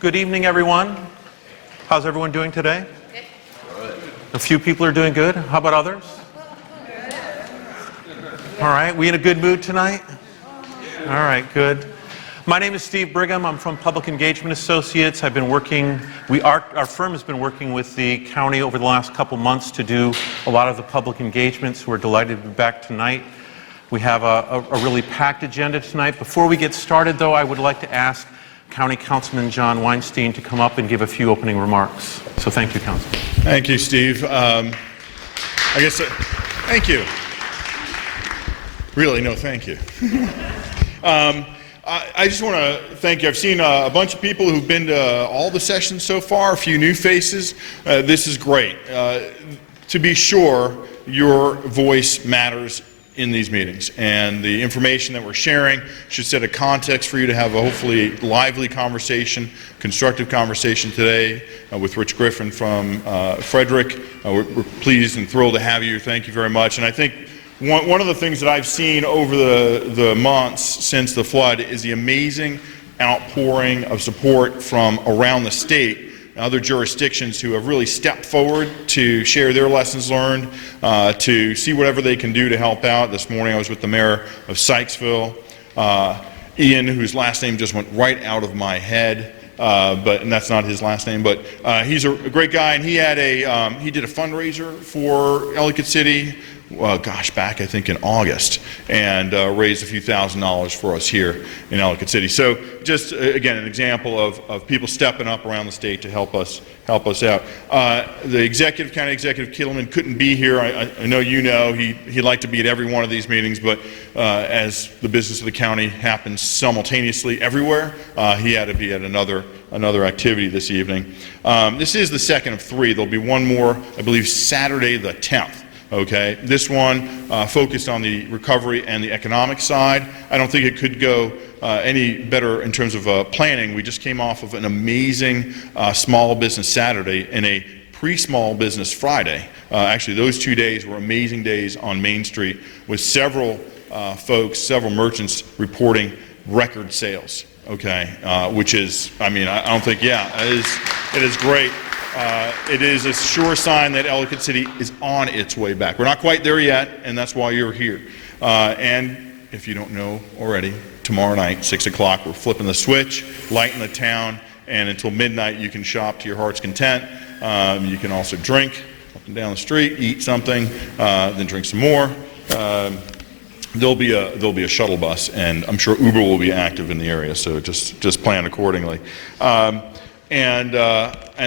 Good evening, everyone. How's everyone doing today? Good. A few people are doing good. How about others? All right, we in a good mood tonight? All right, good. My name is Steve Brigham. I'm from Public Engagement Associates. I've been working, our firm has been working with the county over the last couple months to do a lot of the public engagements. We're delighted to be back tonight. We have a really packed agenda tonight. Before we get started, though, I would like to ask County Councilman John Weinstein to come up and give a few opening remarks. So thank you, Councilman. Thank you, Steve. Thank you. Really, no, thank you. I just want to thank you. I've seen a bunch of people who've been to all the sessions so far, a few new faces. This is great. To be sure, your voice matters in these meetings, and the information that we're sharing should set a context for you to have a hopefully lively conversation, constructive conversation today with Rich Griffin from Frederick. We're pleased and thrilled to have you. Thank you very much. And I think one of the things that I've seen over the months since the flood is the amazing outpouring of support from around the state and other jurisdictions who have really stepped forward to share their lessons learned, to see whatever they can do to help out. This morning I was with the mayor of Sykesville, Ian, whose last name just went right out of my head. And that's not his last name, but he's a great guy, and he had he did a fundraiser for Ellicott City, back I think in August, and raised a few $1,000s for us here in Ellicott City. So just again an example of people stepping up around the state to help us out. The county executive Kittleman couldn't be here. I know you know he'd like to be at every one of these meetings, but as the business of the county happens simultaneously everywhere, he had to be at another activity this evening. This is the second of three. There'll be one more, I believe, Saturday the 10th. Okay, this one focused on the recovery and the economic side. I don't think it could go any better in terms of planning. We just came off of an amazing Small Business Saturday and a pre-Small Business Friday. Actually, those 2 days were amazing days on Main Street with several several merchants reporting record sales. Okay, which is, I don't think, it is great. It is a sure sign that Ellicott City is on its way back. We're not quite there yet, and that's why you're here. And if you don't know already, tomorrow night, 6 o'clock, we're flipping the switch, lighting the town, and until midnight you can shop to your heart's content. You can also drink up and down the street, eat something, then drink some more. There'll be a shuttle bus, and I'm sure Uber will be active in the area, so just plan accordingly. And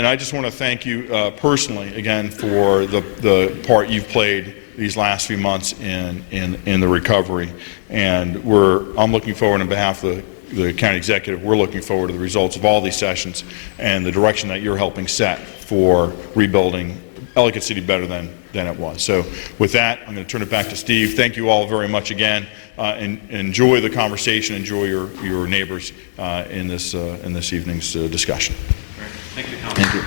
I just want to thank you personally again for the part you've played these last few months in the recovery. And I'm looking forward on behalf of the county executive. We're looking forward to the results of all these sessions and the direction that you're helping set for rebuilding Ellicott City better than it was. So with that, I'm going to turn it back to Steve. Thank you all very much again, and enjoy the conversation. Enjoy your neighbors in this evening's discussion. Thank you, Thank you.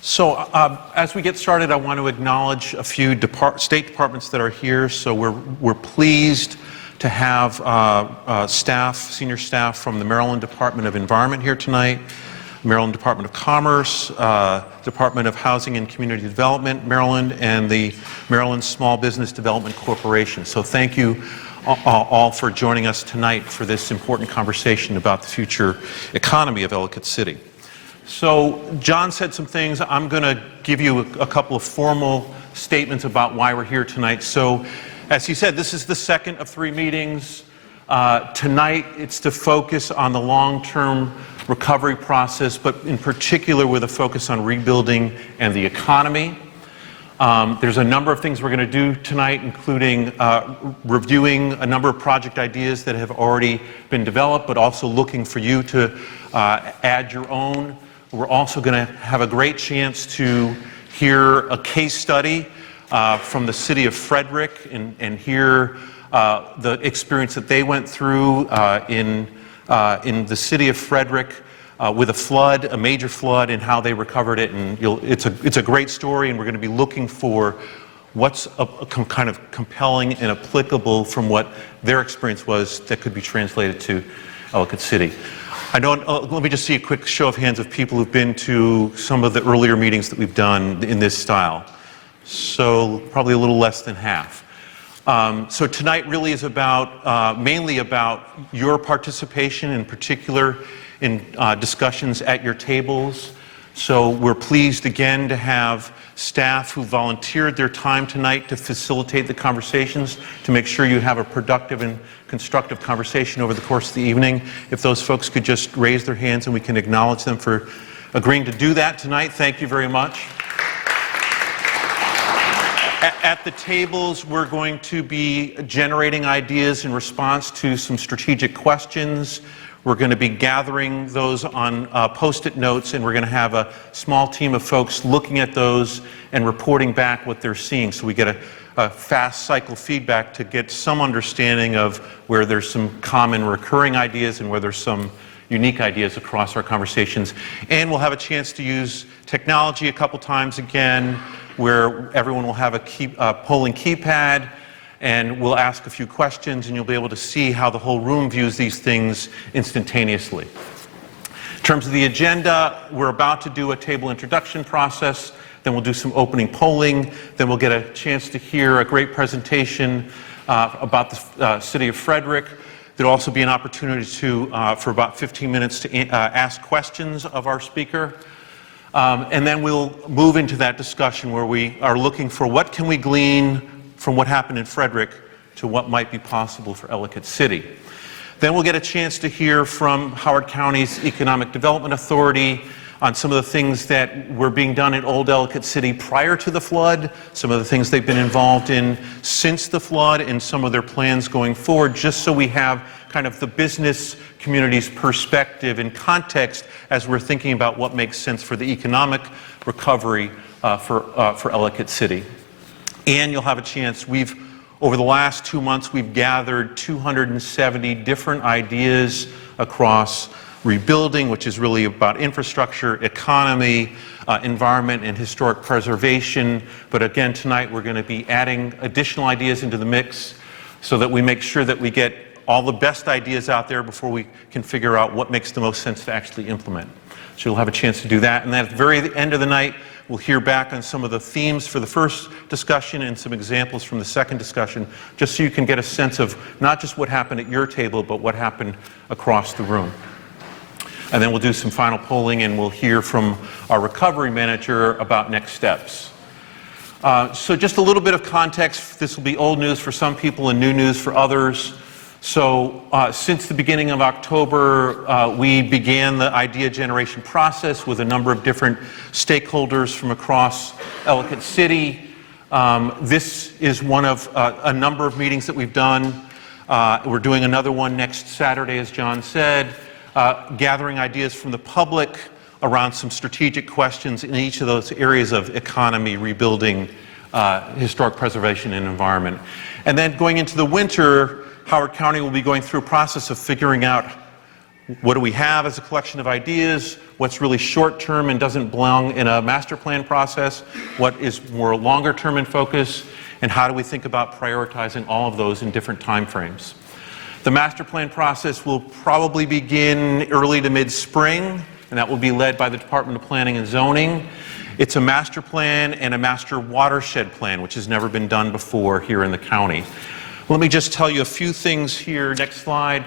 So as we get started, I want to acknowledge a few state departments that are here. So we're pleased to have senior staff from the Maryland Department of Environment here tonight, Maryland Department of Commerce, Department of Housing and Community Development, Maryland, and the Maryland Small Business Development Corporation. So thank you all for joining us tonight for this important conversation about the future economy of Ellicott City. So John said some things. I'm going to give you a couple of formal statements about why we're here tonight. So as he said, this is the second of three meetings. Tonight it's to focus on the long-term recovery process, but in particular with a focus on rebuilding and the economy. There's a number of things we're going to do tonight, including reviewing a number of project ideas that have already been developed, but also looking for you to add your own. We're also going to have a great chance to hear a case study from the city of Frederick and hear the experience that they went through in the city of Frederick with a flood, a major flood, and how they recovered it. And it's a great story, and we're going to be looking for what's kind of compelling and applicable from what their experience was that could be translated to Ellicott City. I know, let me just see a quick show of hands of people who've been to some of the earlier meetings that we've done in this style. So probably a little less than half. So tonight really is about, mainly about your participation, in particular in discussions at your tables. So we're pleased again to have staff who volunteered their time tonight to facilitate the conversations, to make sure you have a productive and constructive conversation over the course of the evening. If those folks could just raise their hands and we can acknowledge them for agreeing to do that tonight. Thank you very much. At the tables, we're going to be generating ideas in response to some strategic questions. We're going to be gathering those on Post-it notes, and we're going to have a small team of folks looking at those and reporting back what they're seeing. So we get a fast cycle feedback to get some understanding of where there's some common recurring ideas and where there's some unique ideas across our conversations. And we'll have a chance to use technology a couple times again, where everyone will have a polling keypad, and we'll ask a few questions, and you'll be able to see how the whole room views these things instantaneously. In terms of the agenda, we're about to do a table introduction process, then we'll do some opening polling, then we'll get a chance to hear a great presentation about the city of Frederick. There'll also be an opportunity to, for about 15 minutes to ask questions of our speaker. And then we'll move into that discussion where we are looking for what can we glean from what happened in Frederick to what might be possible for Ellicott City. Then we'll get a chance to hear from Howard County's Economic Development Authority on some of the things that were being done in Old Ellicott City prior to the flood, some of the things they've been involved in since the flood, and some of their plans going forward, just so we have kind of the business community's perspective and context as we're thinking about what makes sense for the economic recovery for Ellicott City. And you'll have a chance, over the last 2 months, we've gathered 270 different ideas across rebuilding, which is really about infrastructure, economy, environment, and historic preservation. But again, tonight we're going to be adding additional ideas into the mix so that we make sure that we get all the best ideas out there before we can figure out what makes the most sense to actually implement. So you'll have a chance to do that. And then at the very end of the night, we'll hear back on some of the themes for the first discussion and some examples from the second discussion, just so you can get a sense of not just what happened at your table, but what happened across the room. And then we'll do some final polling, and we'll hear from our recovery manager about next steps. So just a little bit of context. This will be old news for some people and new news for others. So since the beginning of October, we began the idea generation process with a number of different stakeholders from across Ellicott City. This is one of a number of meetings that we've done. We're doing another one next Saturday, as John said, gathering ideas from the public around some strategic questions in each of those areas of economy, rebuilding, historic preservation, and environment. And then going into the winter, Howard County will be going through a process of figuring out what do we have as a collection of ideas, what's really short-term and doesn't belong in a master plan process, what is more longer-term in focus, and how do we think about prioritizing all of those in different time frames. The master plan process will probably begin early to mid-spring, and that will be led by the Department of Planning and Zoning. It's a master plan and a master watershed plan, which has never been done before here in the county. Let me just tell you a few things here. Next slide.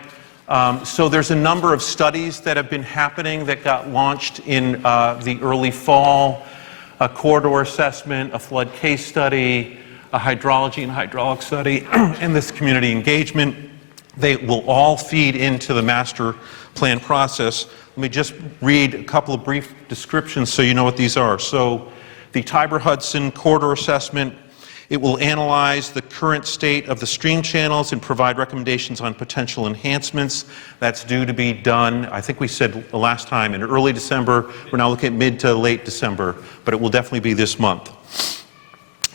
So there's a number of studies that have been happening that got launched in the early fall. A corridor assessment, a flood case study, a hydrology and hydraulic study, and this community engagement. They will all feed into the master plan process. Let me just read a couple of brief descriptions so you know what these are. So the Tiber-Hudson corridor assessment, it will analyze the current state of the stream channels and provide recommendations on potential enhancements. That's due to be done, I think we said the last time, in early December. We're now looking at mid to late December, but it will definitely be this month.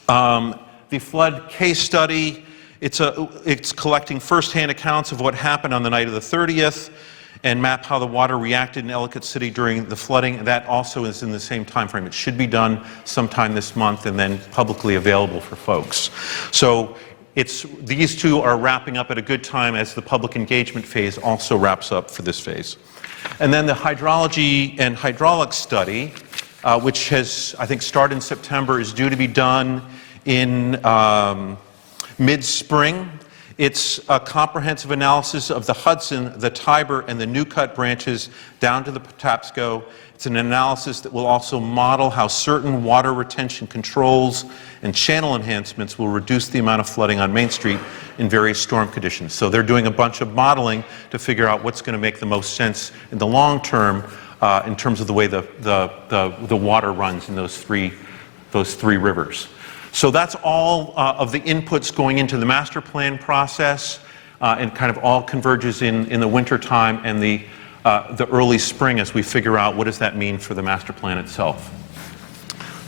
The flood case study, it's collecting firsthand accounts of what happened on the night of the 30th, and map how the water reacted in Ellicott City during the flooding. That also is in the same time frame. It should be done sometime this month and then publicly available for folks. So these two are wrapping up at a good time as the public engagement phase also wraps up for this phase. And then the hydrology and hydraulics study, which has, I think, started in September, is due to be done in mid-spring. It's a comprehensive analysis of the Hudson, the Tiber, and the Newcut branches down to the Patapsco. It's an analysis that will also model how certain water retention controls and channel enhancements will reduce the amount of flooding on Main Street in various storm conditions. So they're doing a bunch of modeling to figure out what's going to make the most sense in the long term in terms of the way the water runs in those three rivers. So that's all of the inputs going into the master plan process, and kind of all converges in the winter time and the early spring as we figure out what does that mean for the master plan itself.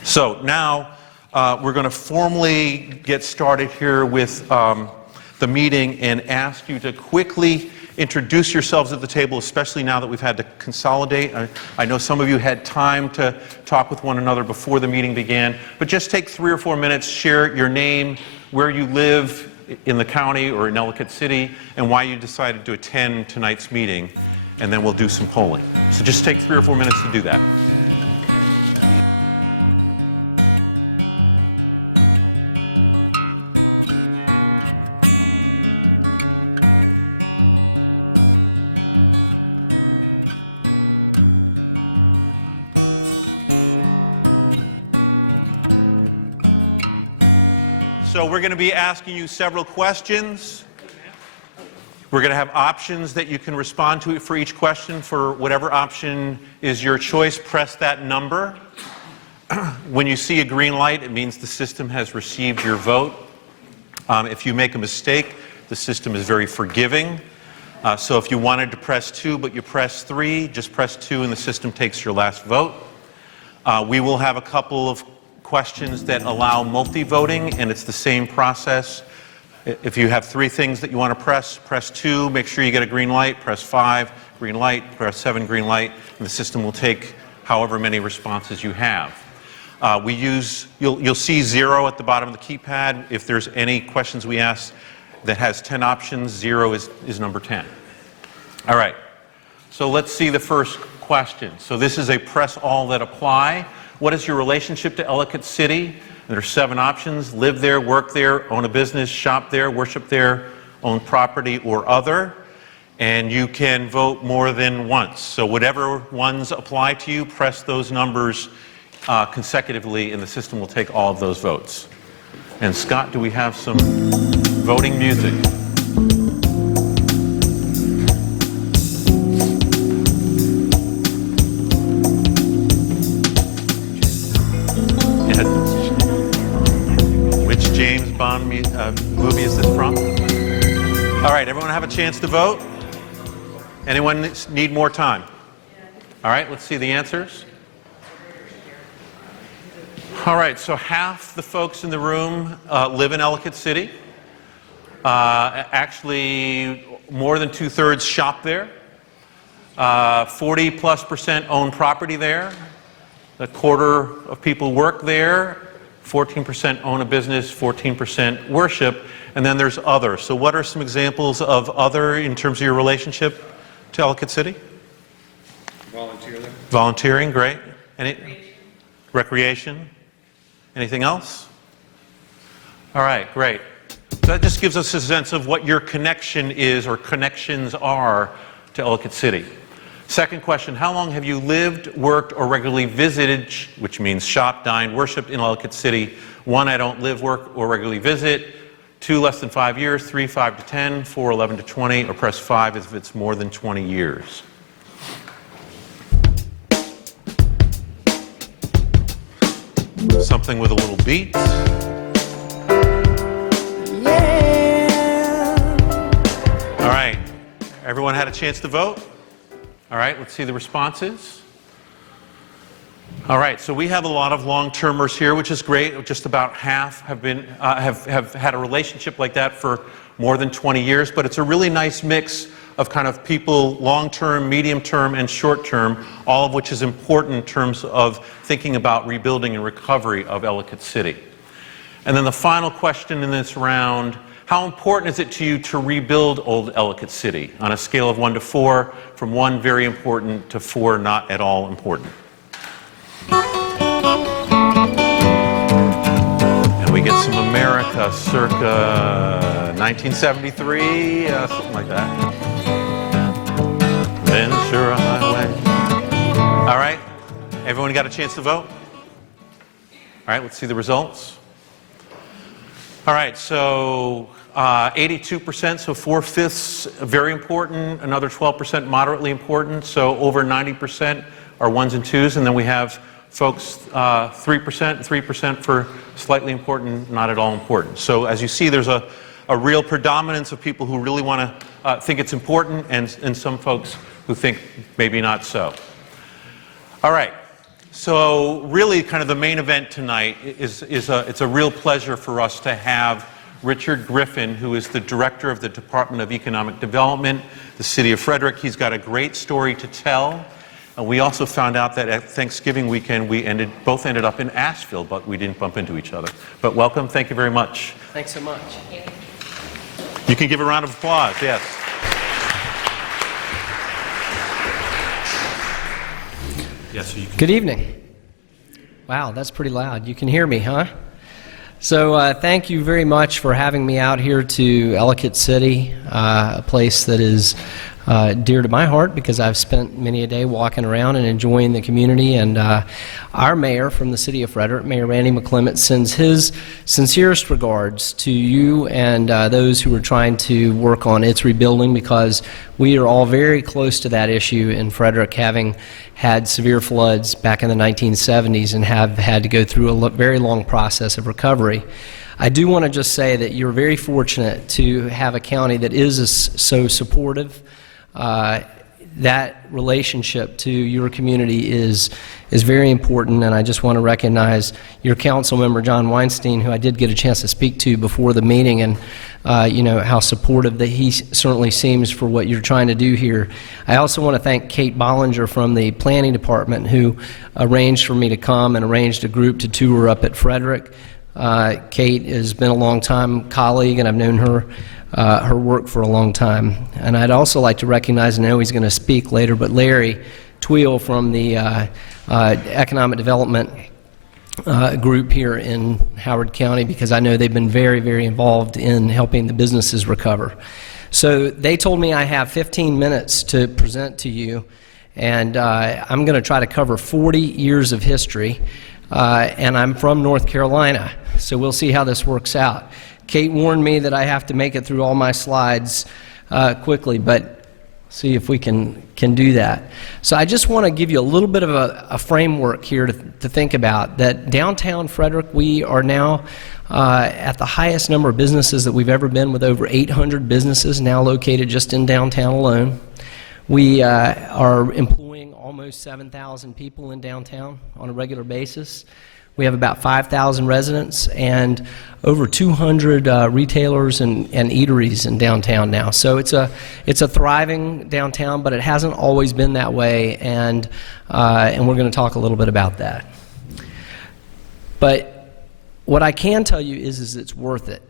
So now we're going to formally get started here with the meeting and ask you to quickly introduce yourselves at the table, especially now that we've had to consolidate. I know some of you had time to talk with one another before the meeting began, but just take 3 or 4 minutes, share your name, where you live in the county or in Ellicott City, and why you decided to attend tonight's meeting, and then we'll do some polling. So just take 3 or 4 minutes to do that. So we're going to be asking you several questions. We're going to have options that you can respond to for each question. For whatever option is your choice, press that number. When you see a green light, it means the system has received your vote. If you make a mistake, the system is very forgiving. So if you wanted to press 2 but you press 3, just press 2 and the system takes your last vote. We will have a couple of questions that allow multi-voting, and it's the same process. If you have 3 things that you want to press 2, make sure you get a green light, press 5, green light, press 7, green light, and the system will take however many responses you have. You'll see 0 at the bottom of the keypad. If there's any questions we ask that has 10 options, 0 is number 10. All right, so let's see the first question. So this is a press all that apply. What is your relationship to Ellicott City? There are 7 options: live there, work there, own a business, shop there, worship there, own property, or other. And you can vote more than once. So whatever ones apply to you, press those numbers consecutively, and the system will take all of those votes. And Scott, do we have some voting music? James Bond movie is this from? All right, everyone have a chance to vote? Anyone need more time? All right, let's see the answers. All right, so half the folks in the room live in Ellicott City. Actually, more than 2/3 shop there. 40+% own property there. A quarter of people work there. 14% own a business, 14% worship, and then there's other. So what are some examples of other in terms of your relationship to Ellicott City? Volunteer there. Volunteering, great. Recreation. Anything else? All right, great. So that just gives us a sense of what your connection is or connections are to Ellicott City. Second question, how long have you lived, worked, or regularly visited, which means shop, dined, worshiped in Ellicott City? 1, I don't live, work, or regularly visit. 2, less than 5 years. 3, 5 to 10. 4, 11 to 20. Or press 5 if it's more than 20 years. Something with a little beat. Yeah. All right, everyone had a chance to vote? All right, let's see the responses. All right, so we have a lot of long-termers here, which is great. Just about half have had a relationship like that for more than 20 years, but it's a really nice mix of kind of people long-term, medium-term, and short-term, all of which is important in terms of thinking about rebuilding and recovery of Ellicott City. And then the final question in this round, how important is it to you to rebuild old Ellicott City on a scale of 1 to 4, from 1 very important to 4 not at all important? And we get some America circa 1973, something like that. Ventura Highway. All right, everyone got a chance to vote? All right, let's see the results. All right, so 82%, so 4/5 very important, another 12% moderately important, so over 90% are 1s and 2s, and then we have folks 3%, 3% for slightly important, not at all important. So as you see, there's a real predominance of people who really want to think it's important, and some folks who think maybe not so. All right. So really kind of the main event tonight it's a real pleasure for us to have Richard Griffin, who is the director of the Department of Economic Development, the City of Frederick. He's got a great story to tell. And we also found out that at Thanksgiving weekend we both ended up in Asheville, but we didn't bump into each other. But welcome, thank you very much. Thanks so much. You can give a round of applause, yes. Yes, so you can. Good evening. Wow, that's pretty loud. You can hear me, huh? So thank you very much for having me out here to Ellicott City, a place that is dear to my heart because I've spent many a day walking around and enjoying the community. And our mayor from the City of Frederick, Mayor Randy McClement, sends his sincerest regards to you and those who are trying to work on its rebuilding, because we are all very close to that issue in Frederick, having had severe floods back in the 1970s and have had to go through a very long process of recovery. I do want to just say that you're very fortunate to have a county that is so supportive. That relationship to your community is very important, and I just want to recognize your council member, John Weinstein, who I did get a chance to speak to before the meeting, and you know, how supportive that he certainly seems for what you're trying to do here. I also want to thank Kate Bollinger from the planning department, who arranged for me to come and arranged a group to tour up at Frederick. Kate has been a long-time colleague, and I've known her work for a long time. And I'd also like to recognize, and I know he's going to speak later, but Larry Tweel from the Economic Development group here in Howard County, because I know they've been very, very involved in helping the businesses recover. So they told me I have 15 minutes to present to you, and I'm going to try to cover 40 years of history, and I'm from North Carolina, so we'll see how this works out. Kate warned me that I have to make it through all my slides quickly, but see if we can do that. So I just want to give you a little bit of a framework here to think about. That downtown Frederick, we are now at the highest number of businesses that we've ever been, with over 800 businesses now located just in downtown alone. We are employing almost 7,000 people in downtown on a regular basis. We have about 5,000 residents and over 200 retailers and eateries in downtown now. So it's a thriving downtown, but it hasn't always been that way, and we're going to talk a little bit about that. But what I can tell you is it's worth it.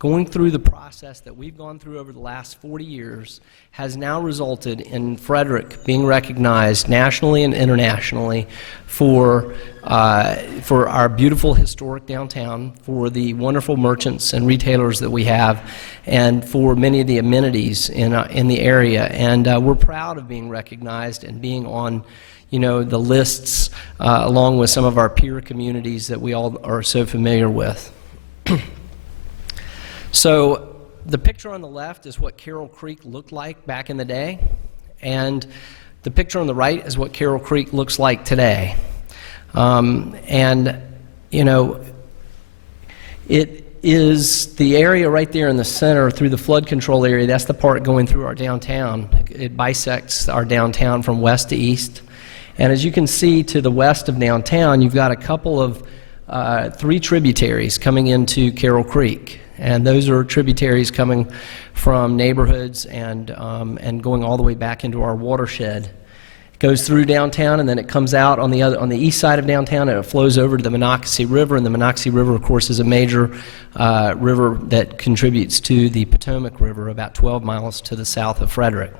Going through the process that we've gone through over the last 40 years has now resulted in Frederick being recognized nationally and internationally for our beautiful historic downtown, for the wonderful merchants and retailers that we have, and for many of the amenities in the area. And we're proud of being recognized and being on, you know, the lists along with some of our peer communities that we all are so familiar with. So the picture on the left is what Carroll Creek looked like back in the day, and the picture on the right is what Carroll Creek looks like today. And, you know, it is the area right there in the center through the flood control area. That's the part going through our downtown. It bisects our downtown from west to east. And as you can see to the west of downtown, you've got a couple of 3 tributaries coming into Carroll Creek. And those are tributaries coming from neighborhoods and going all the way back into our watershed. It goes through downtown, and then it comes out on the east side of downtown, and it flows over to the Monocacy River. And the Monocacy River, of course, is a major river that contributes to the Potomac River, about 12 miles to the south of Frederick.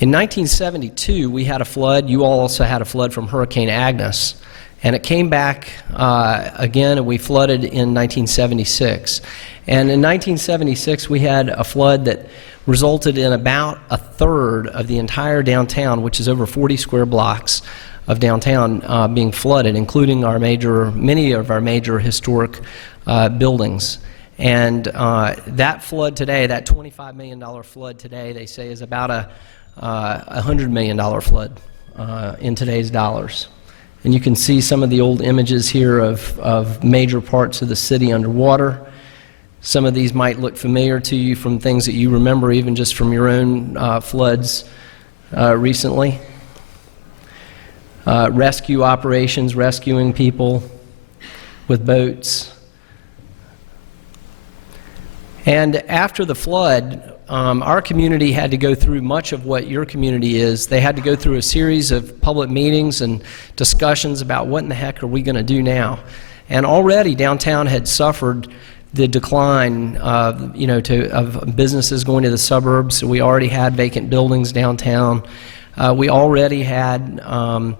In 1972, we had a flood. You all also had a flood from Hurricane Agnes. And it came back again, and we flooded in 1976. And in 1976, we had a flood that resulted in about a third of the entire downtown, which is over 40 square blocks of downtown, being flooded, including many of our major historic buildings. And that flood today, that $25 million flood today, they say is about a $100 million flood in today's dollars. And you can see some of the old images here of major parts of the city underwater. Some of these might look familiar to you from things that you remember even just from your own floods recently. Rescue operations, rescuing people with boats. And after the flood, our community had to go through much of what your community is. They had to go through a series of public meetings and discussions about what in the heck are we going to do now. And already downtown had suffered the decline of businesses going to the suburbs. So we already had vacant buildings downtown. We already had suffered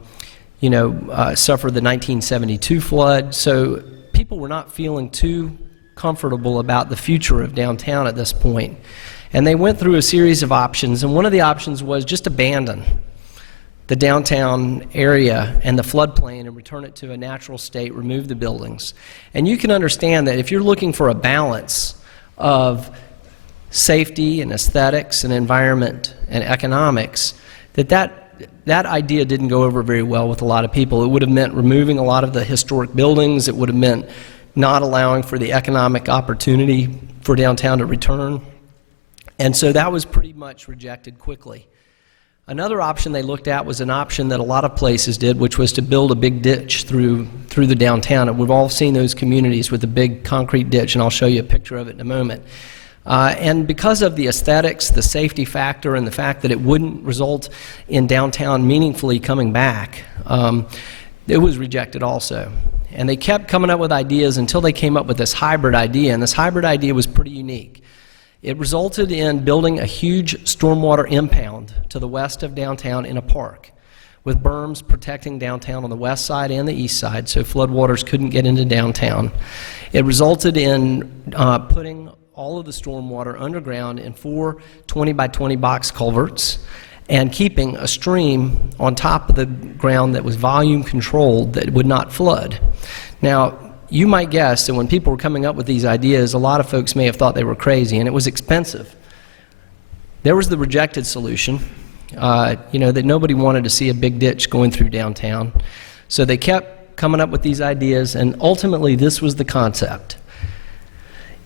the 1972 flood. So people were not feeling too comfortable about the future of downtown at this point. And they went through a series of options, and one of the options was just abandon the downtown area and the floodplain and return it to a natural state, remove the buildings. And you can understand that if you're looking for a balance of safety and aesthetics and environment and economics, that idea didn't go over very well with a lot of people. It would have meant removing a lot of the historic buildings. It would have meant not allowing for the economic opportunity for downtown to return. And so that was pretty much rejected quickly. Another option they looked at was an option that a lot of places did, which was to build a big ditch through the downtown. And we've all seen those communities with a big concrete ditch, and I'll show you a picture of it in a moment. And because of the aesthetics, the safety factor, and the fact that it wouldn't result in downtown meaningfully coming back, it was rejected also. And they kept coming up with ideas until they came up with this hybrid idea, and this hybrid idea was pretty unique. It resulted in building a huge stormwater impound to the west of downtown in a park, with berms protecting downtown on the west side and the east side so floodwaters couldn't get into downtown. It resulted in putting all of the stormwater underground in 4 20-by-20 box culverts and keeping a stream on top of the ground that was volume controlled that would not flood. Now, you might guess that when people were coming up with these ideas, a lot of folks may have thought they were crazy, and it was expensive. There was the rejected solution, that nobody wanted to see a big ditch going through downtown. So they kept coming up with these ideas, and ultimately this was the concept.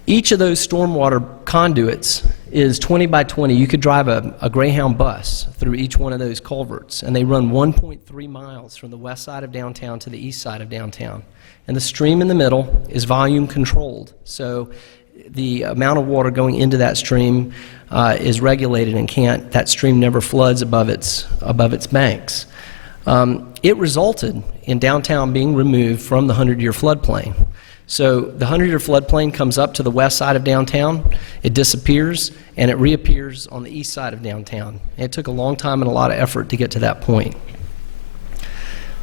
Each of those stormwater conduits is 20 by 20. You could drive a Greyhound bus through each one of those culverts, and they run 1.3 miles from the west side of downtown to the east side of downtown. And the stream in the middle is volume controlled, so the amount of water going into that stream is regulated, and that stream never floods above its banks. It resulted in downtown being removed from the 100-year floodplain. So the 100-year floodplain comes up to the west side of downtown, it disappears, and it reappears on the east side of downtown. It took a long time and a lot of effort to get to that point.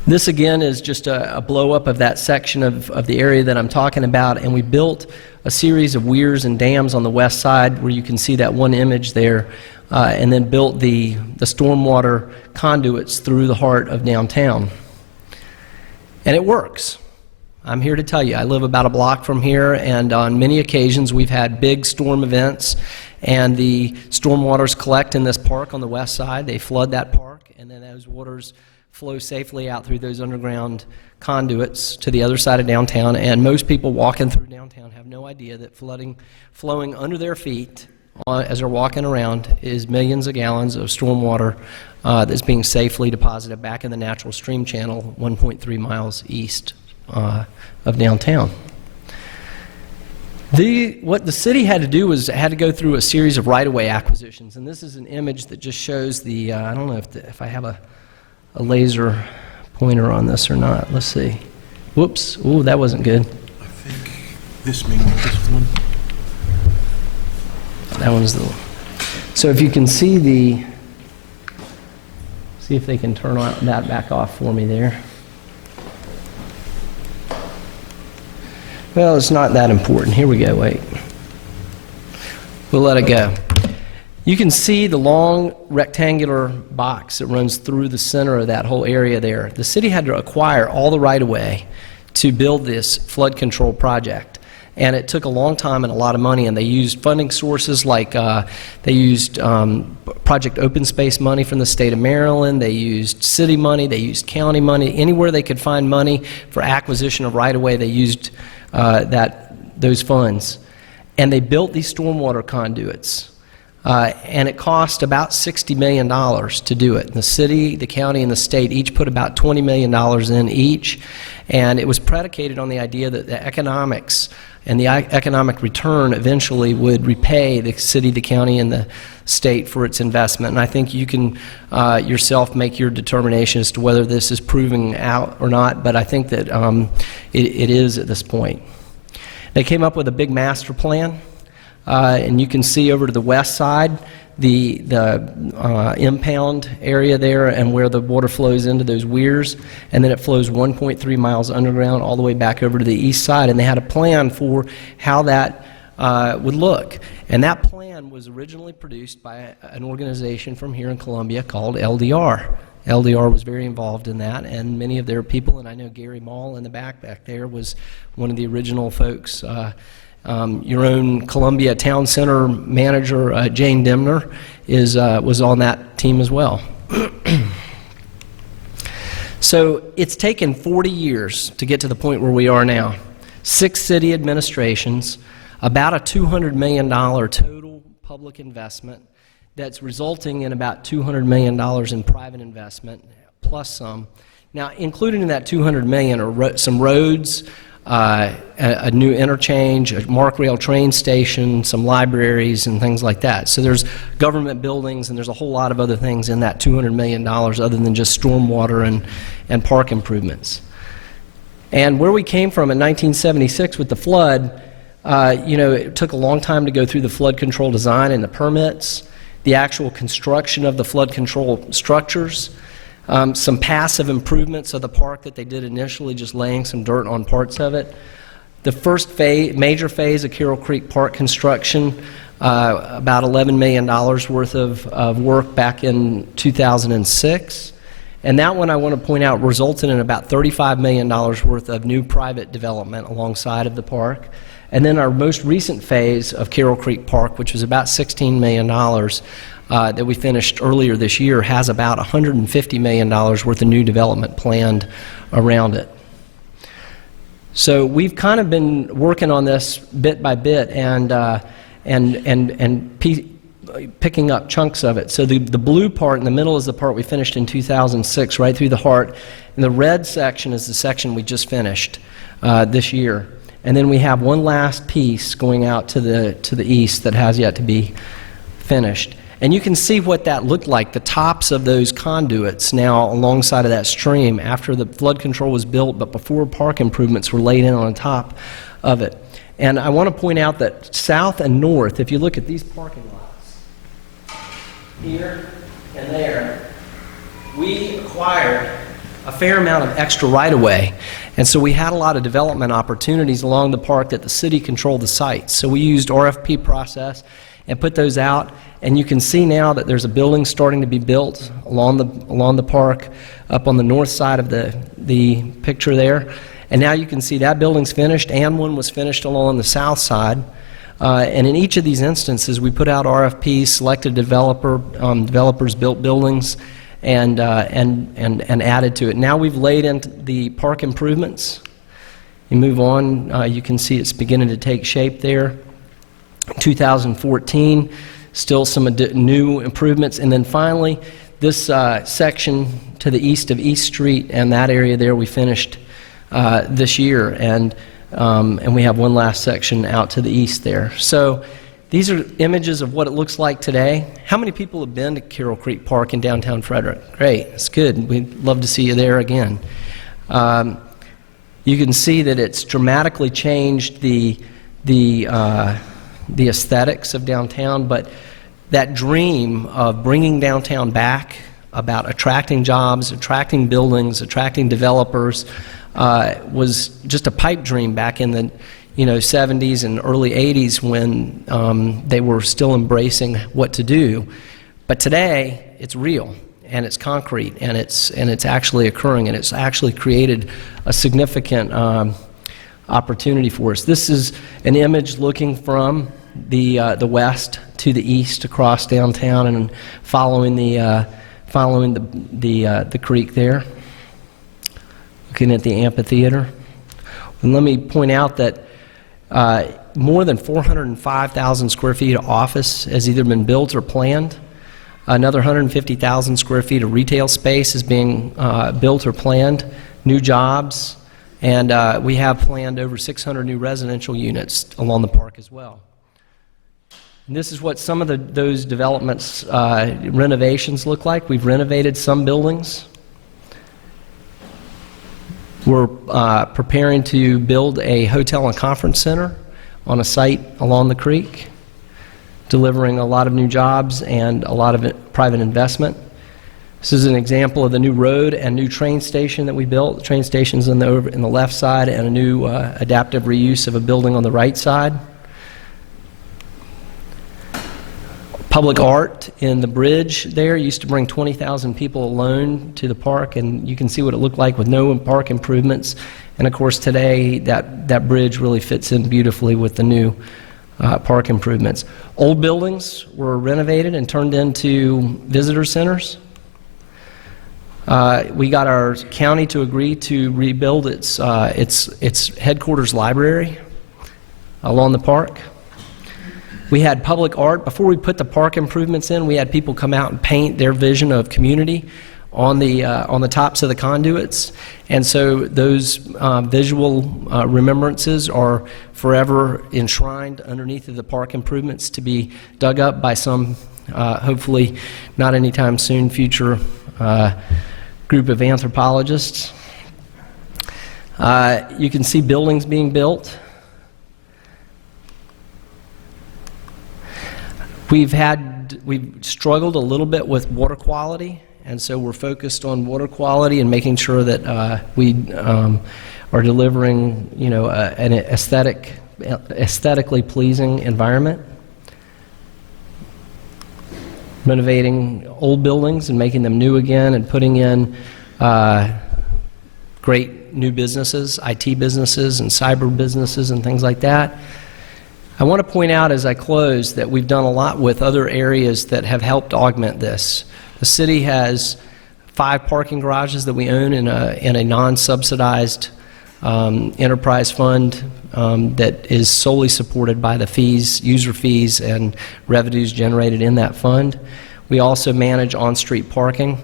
This again is just a blow up of that section of the area that I'm talking about, and we built a series of weirs and dams on the west side where you can see that one image there, and then built the stormwater conduits through the heart of downtown. And it works. I'm here to tell you, I live about a block from here, and on many occasions we've had big storm events, and the stormwaters collect in this park on the west side. They flood that park, and then those waters flow safely out through those underground conduits to the other side of downtown, and most people walking through downtown have no idea that flowing under their feet as they're walking around is millions of gallons of stormwater that's being safely deposited back in the natural stream channel 1.3 miles east of downtown. What the city had to do was had to go through a series of right-of-way acquisitions, and this is an image that just shows the. I don't know if I have a laser pointer on this or not. Let's see. Whoops! Ooh, that wasn't good. I think this one. That one's the. So if you can see the. See if they can turn that back off for me there. Well, it's not that important. Here we go, wait. We'll let it go. You can see the long rectangular box that runs through the center of that whole area there. The city had to acquire all the right-of-way to build this flood control project. And it took a long time and a lot of money, and they used funding sources like they used Project Open Space money from the state of Maryland, they used city money, they used county money. Anywhere they could find money for acquisition of right-of-way, they used those funds. And they built these stormwater conduits. And it cost about $60 million to do it. The city, the county, and the state each put about $20 million in each. And it was predicated on the idea that the economics and the economic return eventually would repay the city, the county, and the state for its investment. And I think you can yourself make your determination as to whether this is proving out or not, but I think that it is at this point. They came up with a big master plan, and you can see over to the west side the impound area there and where the water flows into those weirs, and then it flows 1.3 miles underground all the way back over to the east side, and they had a plan for how that would look. And that plan was originally produced by an organization from here in Columbia called LDR. LDR was very involved in that, and many of their people, and I know Gary Mall in the back there was one of the original folks. Your own Columbia Town Center manager, Jane Demner, was on that team as well. So it's taken 40 years to get to the point where we are now. 6 city administrations, about a $200 million total public investment that's resulting in about $200 million in private investment, plus some. Now, included in that $200 million are some roads, a new interchange, a Mark Rail train station, some libraries, and things like that. So there's government buildings, and there's a whole lot of other things in that $200 million other than just stormwater and park improvements. And where we came from in 1976 with the flood, it took a long time to go through the flood control design and the permits, the actual construction of the flood control structures, some passive improvements of the park that they did initially, just laying some dirt on parts of it. The first major phase of Carroll Creek Park construction, about $11 million worth of work back in 2006. And that one, I want to point out, resulted in about $35 million worth of new private development alongside of the park. And then our most recent phase of Carroll Creek Park, which was about $16 million, that we finished earlier this year, has about $150 million worth of new development planned around it. So we've kind of been working on this bit by bit and picking up chunks of it. So the blue part in the middle is the part we finished in 2006, right through the heart. And the red section is the section we just finished this year. And then we have one last piece going out to the east that has yet to be finished. And you can see what that looked like, the tops of those conduits now alongside of that stream after the flood control was built, but before park improvements were laid in on top of it. And I want to point out that south and north, if you look at these parking lots, here and there, we acquired a fair amount of extra right-of-way. And so we had a lot of development opportunities along the park that the city controlled the sites. So we used RFP process and put those out. And you can see now that there's a building starting to be built along the park up on the north side of the picture there. And now you can see that building's finished, and one was finished along the south side. And in each of these instances, we put out RFPs, selected developers built buildings, and added to it. Now we've laid into the park improvements. You move on, you can see it's beginning to take shape there. 2014, still some new improvements. And then finally, this section to the east of East Street and that area there we finished this year. And and we have one last section out to the east there. So these are images of what it looks like today. How many people have been to Carroll Creek Park in downtown Frederick? Great, it's good. We'd love to see you there again. You can see that it's dramatically changed the aesthetics of downtown, but that dream of bringing downtown back, about attracting jobs, attracting buildings, attracting developers, was just a pipe dream back in the 70s and early 80s when they were still embracing what to do. But today, it's real, and it's concrete, and it's actually occurring, and it's actually created a significant opportunity for us. This is an image looking from the west to the east across downtown and following the creek there, looking at the amphitheater. And let me point out that more than 405,000 square feet of office has either been built or planned. Another 150,000 square feet of retail space is being built or planned, new jobs, and we have planned over 600 new residential units along the park as well. And this is what some of those developments, renovations look like. We've renovated some buildings. We're preparing to build a hotel and conference center on a site along the creek, delivering a lot of new jobs and a lot of private investment. This is an example of the new road and new train station that we built. The train station's in the left side, and a new adaptive reuse of a building on the right side. Public art in the bridge there used to bring 20,000 people alone to the park, and you can see what it looked like with no park improvements. And of course today that bridge really fits in beautifully with the new park improvements. Old buildings were renovated and turned into visitor centers. We got our county to agree to rebuild its headquarters library along the park. We had public art. Before we put the park improvements in, we had people come out and paint their vision of community on the tops of the conduits. And so those visual remembrances are forever enshrined underneath of the park improvements to be dug up by some, hopefully not anytime soon, future group of anthropologists. You can see buildings being built. We've struggled a little bit with water quality, and so we're focused on water quality and making sure that we are delivering, an aesthetically pleasing environment. Renovating old buildings and making them new again, and putting in great new businesses, IT businesses and cyber businesses and things like that. I want to point out as I close that we've done a lot with other areas that have helped augment this. The city has 5 parking garages that we own in a non-subsidized enterprise fund that is solely supported by the fees, user fees, and revenues generated in that fund. We also manage on-street parking,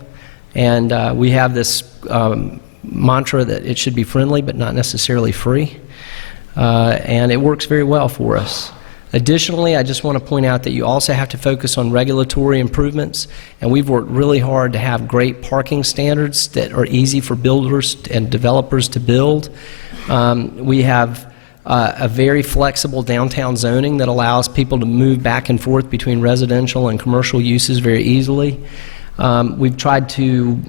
and we have this mantra that it should be friendly but not necessarily free. And it works very well for us. Additionally, I just want to point out that you also have to focus on regulatory improvements, and we've worked really hard to have great parking standards that are easy for builders and developers to build. We have a very flexible downtown zoning that allows people to move back and forth between residential and commercial uses very easily. We've tried to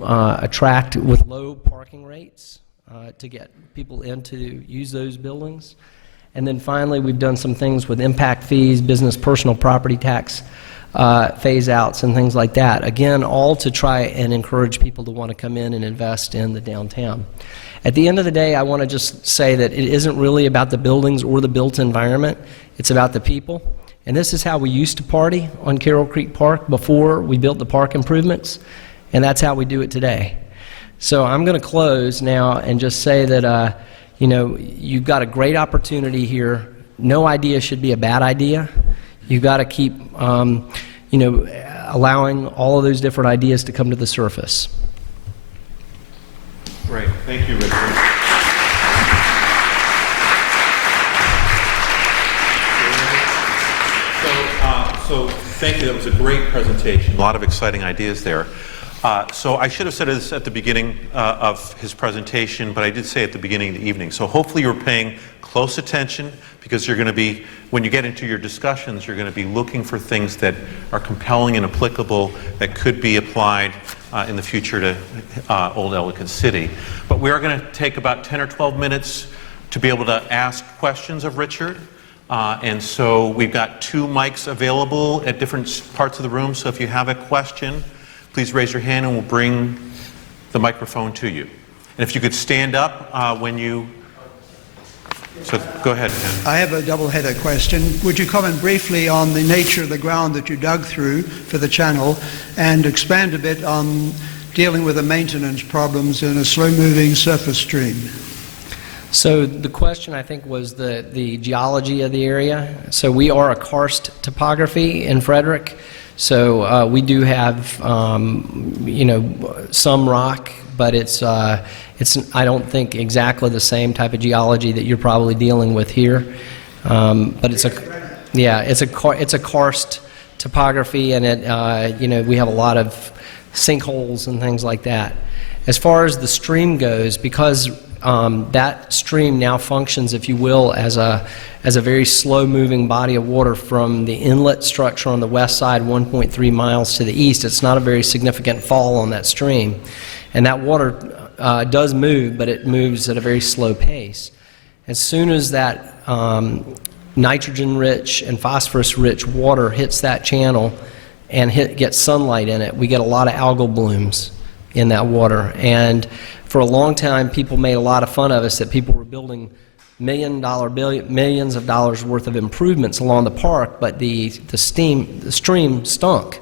attract with low parking rates to get people in to use those buildings. And then finally, we've done some things with impact fees, business personal property tax phase outs and things like that. Again, all to try and encourage people to want to come in and invest in the downtown. At the end of the day, I want to just say that it isn't really about the buildings or the built environment. It's about the people. And this is how we used to party on Carroll Creek Park before we built the park improvements, and that's how we do it today. So I'm going to close now and just say that you've got a great opportunity here. No idea should be a bad idea. You've got to keep allowing all of those different ideas to come to the surface. Great. Thank you, Richard. So thank you. That was a great presentation. A lot of exciting ideas there. So I should have said this at the beginning of his presentation, but I did say at the beginning of the evening. So hopefully you're paying close attention, because you're going to be, when you get into your discussions, you're going to be looking for things that are compelling and applicable that could be applied in the future to Old Ellicott City. But we are going to take about 10 or 12 minutes to be able to ask questions of Richard. And so we've got 2 mics available at different parts of the room. So if you have a question, please raise your hand and we'll bring the microphone to you. And if you could stand up when you... So go ahead, Ken. I have a double-header question. Would you comment briefly on the nature of the ground that you dug through for the channel, and expand a bit on dealing with the maintenance problems in a slow-moving surface stream? So the question, I think, was the geology of the area. So we are a karst topography in Frederick. So we do have, some rock, but it's I don't think exactly the same type of geology that you're probably dealing with here. But it's a karst topography, and it we have a lot of sinkholes and things like that. As far as the stream goes, because that stream now functions, if you will, as a very slow-moving body of water from the inlet structure on the west side, 1.3 miles to the east. It's not a very significant fall on that stream. And that water does move, but it moves at a very slow pace. As soon as that nitrogen-rich and phosphorus-rich water hits that channel and gets sunlight in it, we get a lot of algal blooms in that water. And for a long time, people made a lot of fun of us that people were building millions of dollars worth of improvements along the park, but the stream stunk.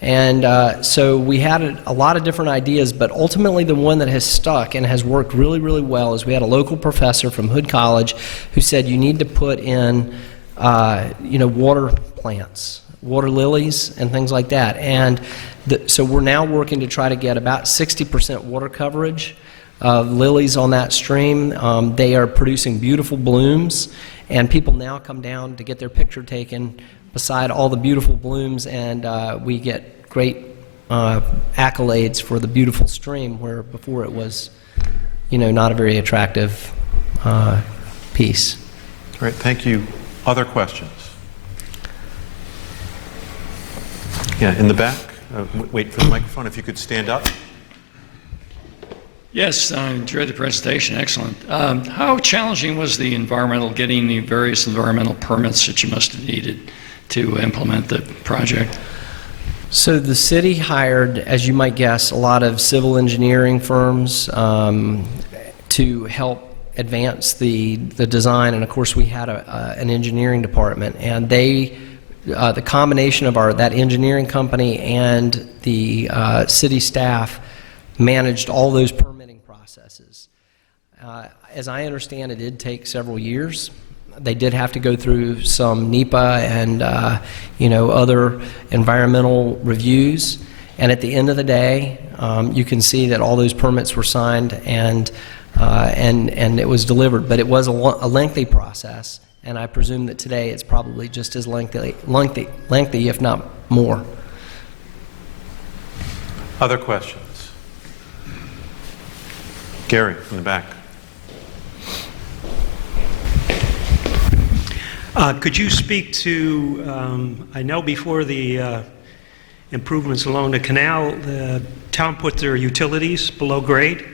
And so we had a lot of different ideas, but ultimately the one that has stuck and has worked really, really well is we had a local professor from Hood College who said you need to put in, water plants, water lilies and things like that. And so we're now working to try to get about 60% water coverage of lilies on that stream. They are producing beautiful blooms, and people now come down to get their picture taken beside all the beautiful blooms, and we get great accolades for the beautiful stream, where before it was, not a very attractive piece. All right, thank you. Other questions? Yeah, in the back. Wait for the microphone. If you could stand up. Yes, I enjoyed the presentation. Excellent. How challenging was getting the various environmental permits that you must have needed to implement the project? So the city hired, as you might guess, a lot of civil engineering firms to help advance the design, and of course we had an engineering department, and the combination of that engineering company and the city staff managed all those permitting processes. As I understand, it did take several years. They did have to go through some NEPA and other environmental reviews, and at the end of the day, you can see that all those permits were signed and it was delivered. But it was a lengthy process, and I presume that today it's probably just as lengthy, if not more. Other questions? Gary, in the back. Could you speak to, I know before the improvements along the canal, the town put their utilities below grade.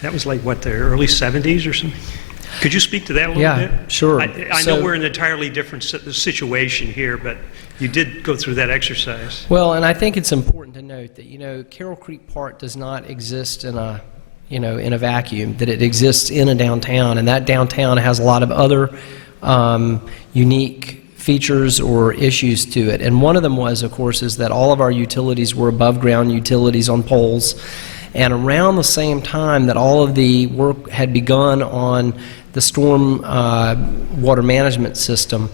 That was like, what, the early 70s or something? Could you speak to that a little bit? Yeah, sure. I know we're in an entirely different situation here, but you did go through that exercise. Well, and I think it's important to note that, Carroll Creek Park does not exist in a vacuum, that it exists in a downtown, and that downtown has a lot of other unique features or issues to it. And one of them was, of course, is that all of our utilities were above ground utilities on poles. And around the same time that all of the work had begun on the storm water management system,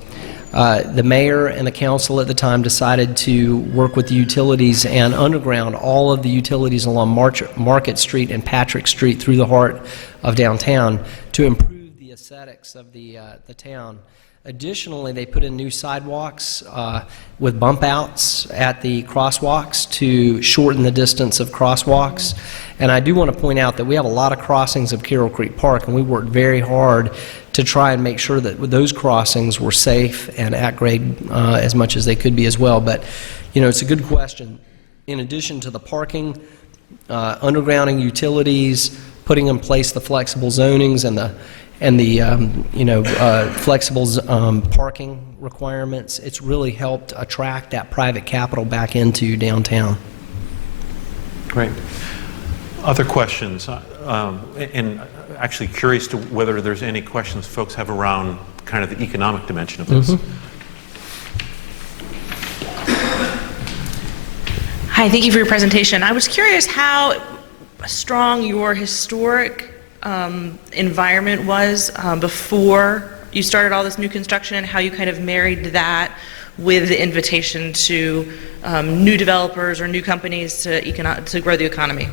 the mayor and the council at the time decided to work with the utilities and underground all of the utilities along Market Street and Patrick Street through the heart of downtown to improve the aesthetics of the town. Additionally, they put in new sidewalks with bump outs at the crosswalks to shorten the distance of crosswalks. And I do want to point out that we have a lot of crossings of Carroll Creek Park, and we worked very hard to try and make sure that those crossings were safe and at grade as much as they could be as well. But, you know, it's a good question. In addition to the parking, undergrounding utilities, putting in place the flexible zonings and the flexible parking requirements, it's really helped attract that private capital back into downtown. Great. Other questions? And actually curious to whether there's any questions folks have around kind of the economic dimension of this. Hi, thank you for your presentation. I was curious how strong your historic environment was before you started all this new construction, and how you kind of married that with the invitation to new developers or new companies to grow the economy.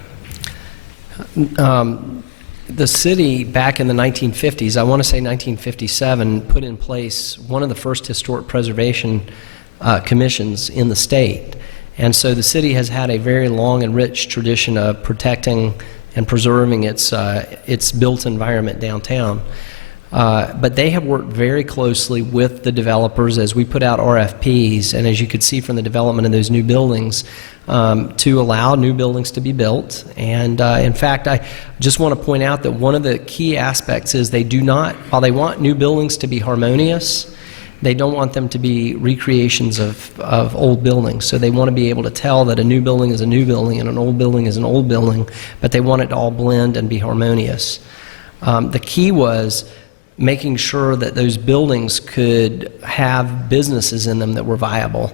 The city, back in the 1950s, I want to say 1957, put in place one of the first historic preservation commissions in the state. And so the city has had a very long and rich tradition of protecting and preserving its built environment downtown. But they have worked very closely with the developers as we put out RFPs, and as you could see from the development of those new buildings, to allow new buildings to be built. And in fact, I just want to point out that one of the key aspects is they do not, while they want new buildings to be harmonious, they don't want them to be recreations of old buildings. So they want to be able to tell that a new building is a new building and an old building is an old building, but they want it to all blend and be harmonious. The key was making sure that those buildings could have businesses in them that were viable,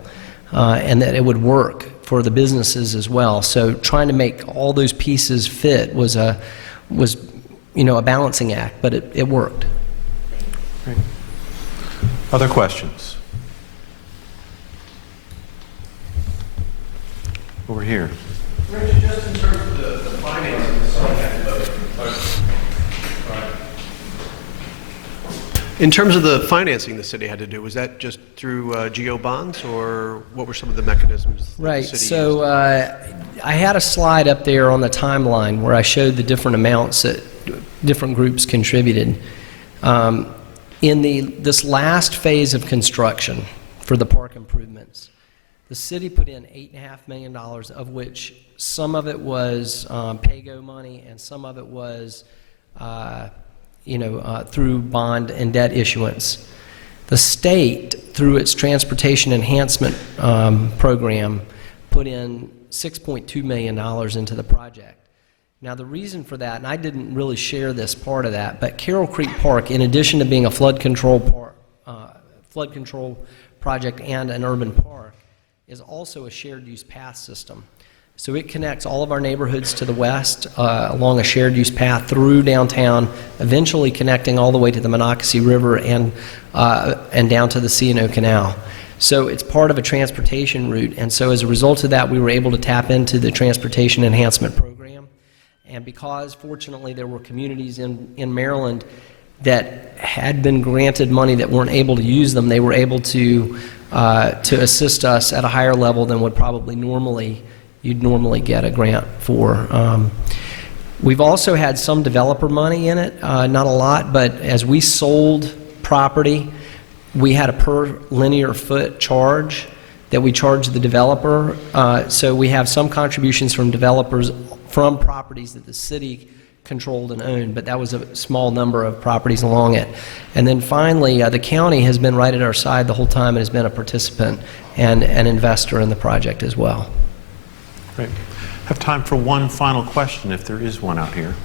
and that it would work for the businesses as well. So trying to make all those pieces fit was a balancing act, but it worked. Great. Other questions? Over here. Rich, just in terms of the financing, the in terms of the financing the city had to do, was that just through GO bonds, or what were some of the mechanisms that Right. the city So I had a slide up there on the timeline where I showed the different amounts that different groups contributed. In this last phase of construction for the park improvements, the city put in $8.5 million, of which some of it was pay-go money and some of it was through bond and debt issuance. The state, through its transportation enhancement program, put in $6.2 million into the project. Now, the reason for that, and I didn't really share this part of that, but Carroll Creek Park, in addition to being a flood control project and an urban park, is also a shared use path system. So it connects all of our neighborhoods to the west along a shared use path through downtown, eventually connecting all the way to the Monocacy River and down to the C&O Canal. So it's part of a transportation route, and so as a result of that, we were able to tap into the transportation enhancement program. And because, fortunately, there were communities in Maryland that had been granted money that weren't able to use them, they were able to assist us at a higher level than would probably you'd normally get a grant for. We've also had some developer money in it, not a lot, but as we sold property, we had a per linear foot charge that we charged the developer. So we have some contributions from developers from properties that the city controlled and owned, but that was a small number of properties along it. And then finally, the county has been right at our side the whole time and has been a participant and an investor in the project as well. Great. Have time for one final question, if there is one out here.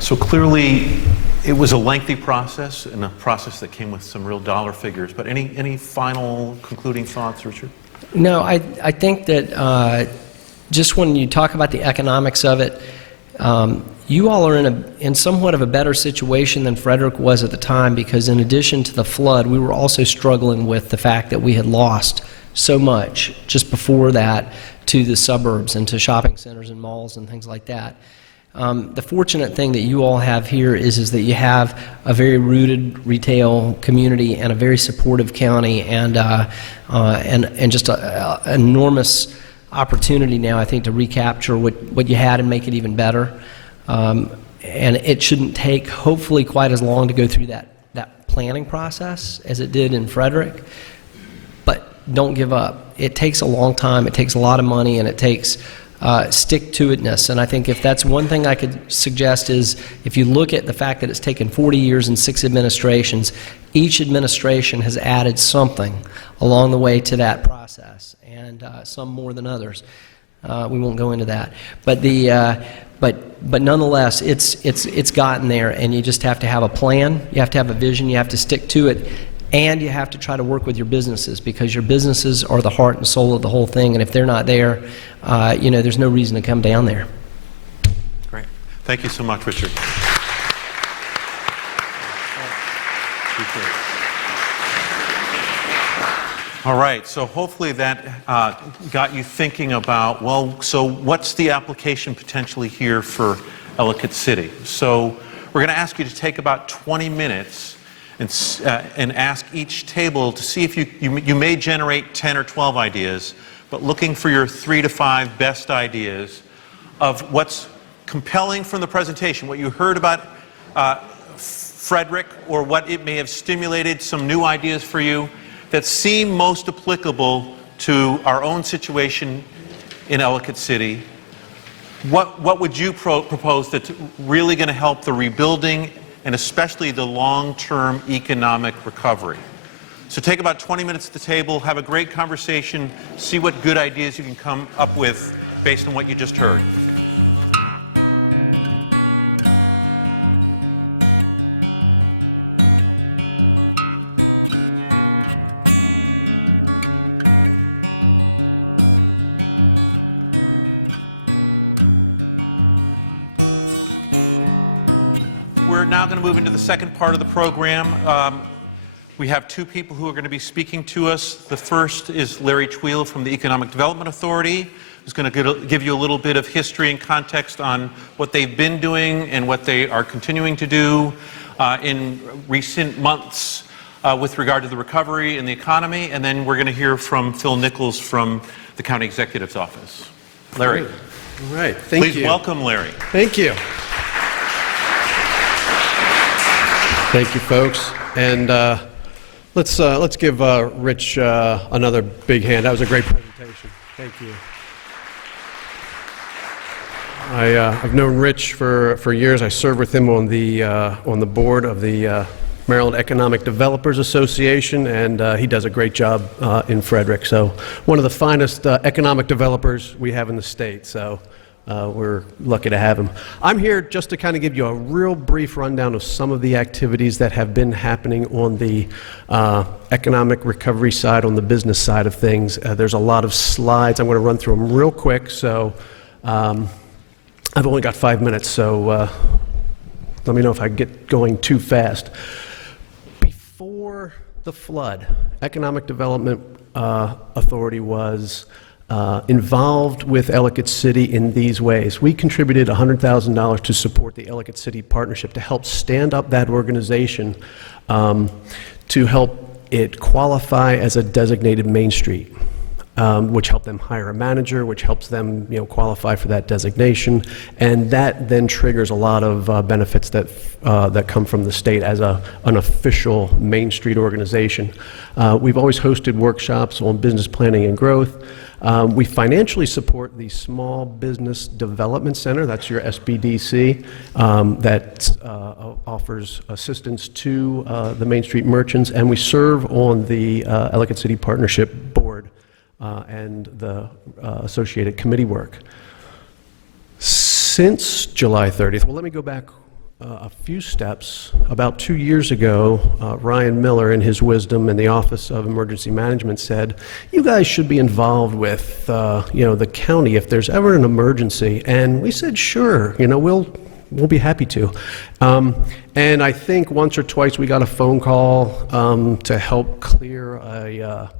So clearly, it was a lengthy process and a process that came with some real dollar figures. But any final concluding thoughts, Richard? No, I think that just when you talk about the economics of it, you all are in somewhat of a better situation than Frederick was at the time, because in addition to the flood, we were also struggling with the fact that we had lost so much just before that to the suburbs and to shopping centers and malls and things like that. The fortunate thing that you all have here is that you have a very rooted retail community and a very supportive county, and just an enormous opportunity now, I think, to recapture what you had and make it even better. And it shouldn't take, hopefully, quite as long to go through that planning process as it did in Frederick. But don't give up. It takes a long time, it takes a lot of money, and it takes stick-to-itness. And I think if that's one thing I could suggest is, if you look at the fact that it's taken 40 years and 6 administrations, each administration has added something along the way to that process, and some more than others. We won't go into that. But but nonetheless, it's gotten there, and you just have to have a plan, you have to have a vision, you have to stick to it, and you have to try to work with your businesses, because your businesses are the heart and soul of the whole thing, and if they're not there, there's no reason to come down there. Great. Thank you so much, Richard. All right, so hopefully that got you thinking about, well, so what's the application potentially here for Ellicott City? So we're going to ask you to take about 20 minutes and ask each table to see if you may generate 10 or 12 ideas, but looking for your 3 to 5 best ideas of what's compelling from the presentation, what you heard about Frederick, or what it may have stimulated some new ideas for you that seem most applicable to our own situation in Ellicott City. What would you propose that's really going to help the rebuilding and especially the long-term economic recovery? So take about 20 minutes at the table, have a great conversation, see what good ideas you can come up with based on what you just heard. We're now going to move into the second part of the program. We have 2 people who are going to be speaking to us. The first is Larry Tweel from the Economic Development Authority, who's going to give you a little bit of history and context on what they've been doing and what they are continuing to do in recent months with regard to the recovery and the economy. And then we're going to hear from Phil Nichols from the County Executive's Office. Larry. All right, thank you. Please welcome Larry. Thank you. Thank you, folks. And let's give Rich another big hand. That was a great presentation. Thank you. I've known Rich for years. I served with him on the board of the Maryland Economic Developers Association, and he does a great job in Frederick. So one of the finest economic developers we have in the state. So we're lucky to have him. I'm here just to kind of give you a real brief rundown of some of the activities that have been happening on the economic recovery side, on the business side of things. There's a lot of slides. I'm going to run through them real quick. So I've only got 5 minutes, so let me know if I get going too fast. Before the flood, Economic Development Authority was involved with Ellicott City in these ways. We contributed $100,000 to support the Ellicott City Partnership to help stand up that organization, to help it qualify as a designated Main Street, which helped them hire a manager, which helps them qualify for that designation, and that then triggers a lot of benefits that come from the state as an official Main Street organization. We've always hosted workshops on business planning and growth. We financially support the Small Business Development Center, that's your SBDC, that offers assistance to the Main Street merchants, and we serve on the Ellicott City Partnership Board and the associated committee work. Since July 30th, well, let me go back a few steps. About 2 years ago, Ryan Miller, in his wisdom in the Office of Emergency Management, said, you guys should be involved with the county if there's ever an emergency. And we said, sure, we'll be happy to. And I think once or twice we got a phone call to help clear a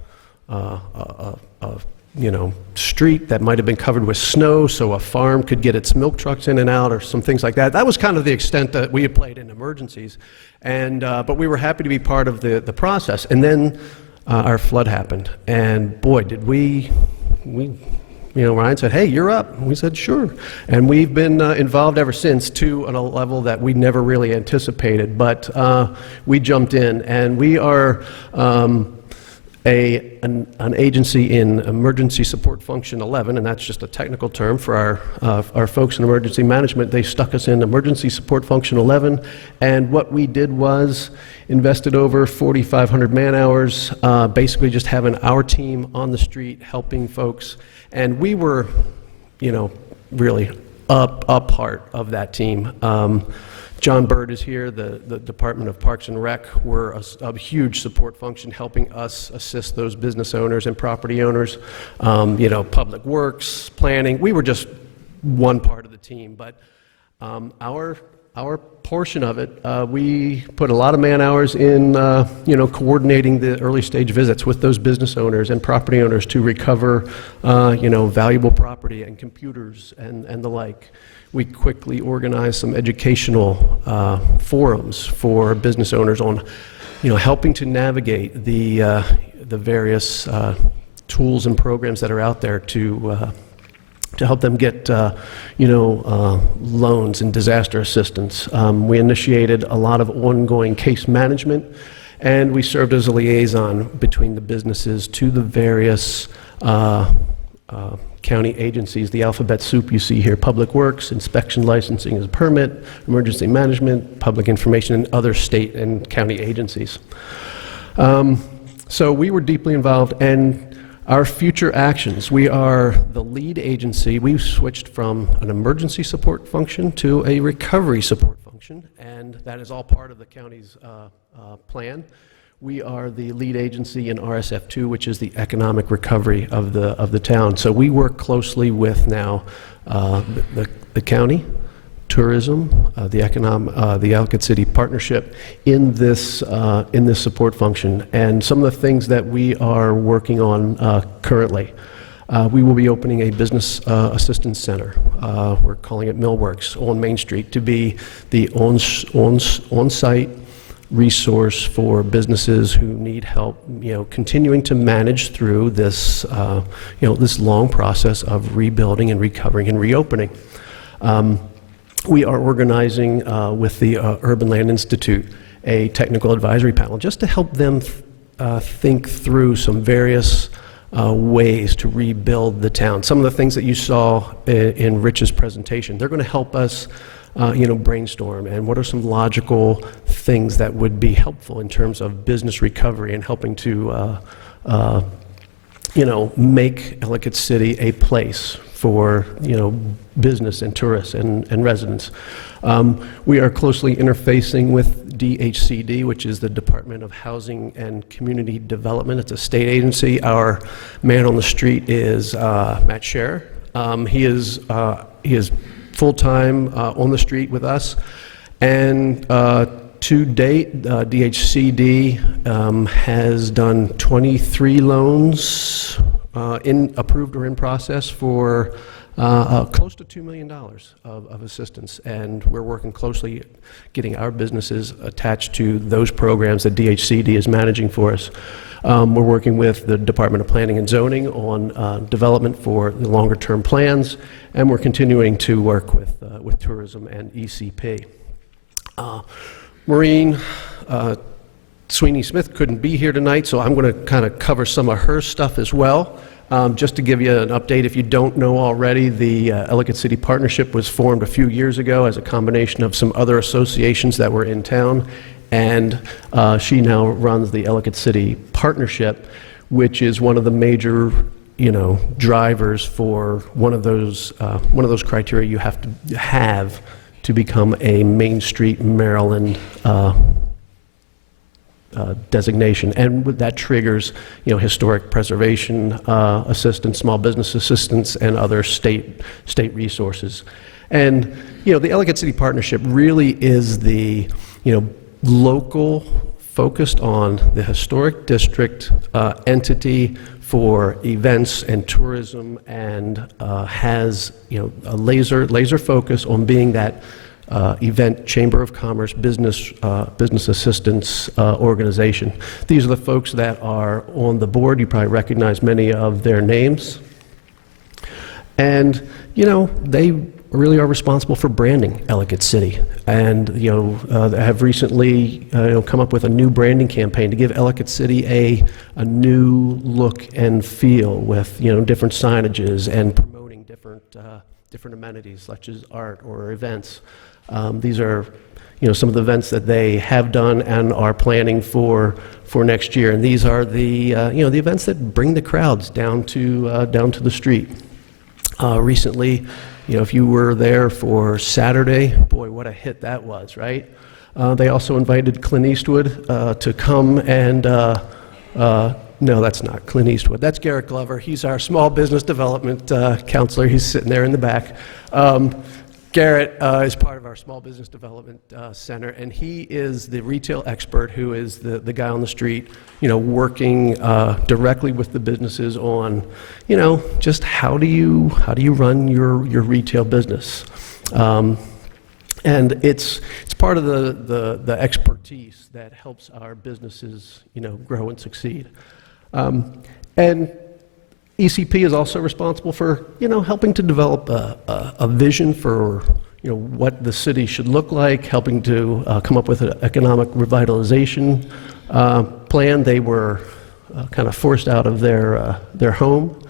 street that might have been covered with snow so a farm could get its milk trucks in and out, or some things like that. That was kind of the extent that we had played in emergencies. And, but we were happy to be part of the process. And then our flood happened. And boy, did we Ryan said, hey, you're up. And we said, sure. And we've been involved ever since, to a level that we never really anticipated. But we jumped in, and we are an agency in Emergency Support Function 11, and that's just a technical term for our folks in emergency management. They stuck us in Emergency Support Function 11, and what we did was invested over 4,500 man-hours, basically just having our team on the street helping folks. And we were, really a part of that team. John Bird is here, the Department of Parks and Rec. We're a huge support function helping us assist those business owners and property owners. Public Works, planning. We were just one part of the team, but our portion of it, we put a lot of man hours in, coordinating the early stage visits with those business owners and property owners to recover, valuable property and computers and the like. We quickly organized some educational forums for business owners on, helping to navigate the various tools and programs that are out there to help them get, loans and disaster assistance. We initiated a lot of ongoing case management, and we served as a liaison between the businesses to the various county agencies, the alphabet soup you see here: Public Works, inspection, licensing as a permit, emergency management, public information, and other state and county agencies. So we were deeply involved, and our future actions, we are the lead agency. We've switched from an emergency support function to a recovery support function, and that is all part of the county's plan. We are the lead agency in RSF2, which is the economic recovery of the town. So we work closely with now the county, tourism, the Ellicott City Partnership in this support function. And some of the things that we are working on currently. We will be opening a business assistance center. We're calling it Millworks on Main Street, to be the on-site resource for businesses who need help, continuing to manage through this, this long process of rebuilding and recovering and reopening. We are organizing with the Urban Land Institute a technical advisory panel just to help them think through some various ways to rebuild the town. Some of the things that you saw in Rich's presentation, they're going to help us brainstorm, and what are some logical things that would be helpful in terms of business recovery and helping to, make Ellicott City a place for, business and tourists and residents. We are closely interfacing with DHCD, which is the Department of Housing and Community Development. It's a state agency. Our man on the street is Matt Scher. He is full-time on the street with us, and to date, DHCD has done 23 loans approved or in process for close to $2 million of assistance, and we're working closely getting our businesses attached to those programs that DHCD is managing for us. We're working with the Department of Planning and Zoning on development for the longer-term plans, and we're continuing to work with tourism and ECP. Maureen Sweeney Smith couldn't be here tonight, so I'm going to kind of cover some of her stuff as well. Just to give you an update, if you don't know already, the Ellicott City Partnership was formed a few years ago as a combination of some other associations that were in town, and she now runs the Ellicott City Partnership, which is one of the major, drivers for one of those criteria you have to have to become a Main Street, Maryland designation, and that triggers, historic preservation assistance, small business assistance, and other state resources. And the Ellicott City Partnership really is the local focused on the historic district entity for events and tourism, and has a laser focus on being that event chamber of commerce business assistance organization. These are the folks that are on the board. You probably recognize many of their names. And they really are responsible for branding Ellicott City, and have recently come up with a new branding campaign to give Ellicott City a new look and feel with different signages and promoting different amenities such as art or events. These are some of the events that they have done and are planning for next year, and these are the the events that bring the crowds down to the street. Recently, if you were there for Saturday, boy, what a hit that was, right? They also invited Clint Eastwood to come and, no, that's not Clint Eastwood. That's Garrett Glover. He's our small business development counselor. He's sitting there in the back. Garrett is part of our Small Business Development Center, and he is the retail expert who is the guy on the street, working directly with the businesses on, just how do you run your retail business, and it's part of the expertise that helps our businesses, grow and succeed, and ECP is also responsible for, helping to develop a vision for, what the city should look like, helping to come up with an economic revitalization plan. They were kind of forced out of their home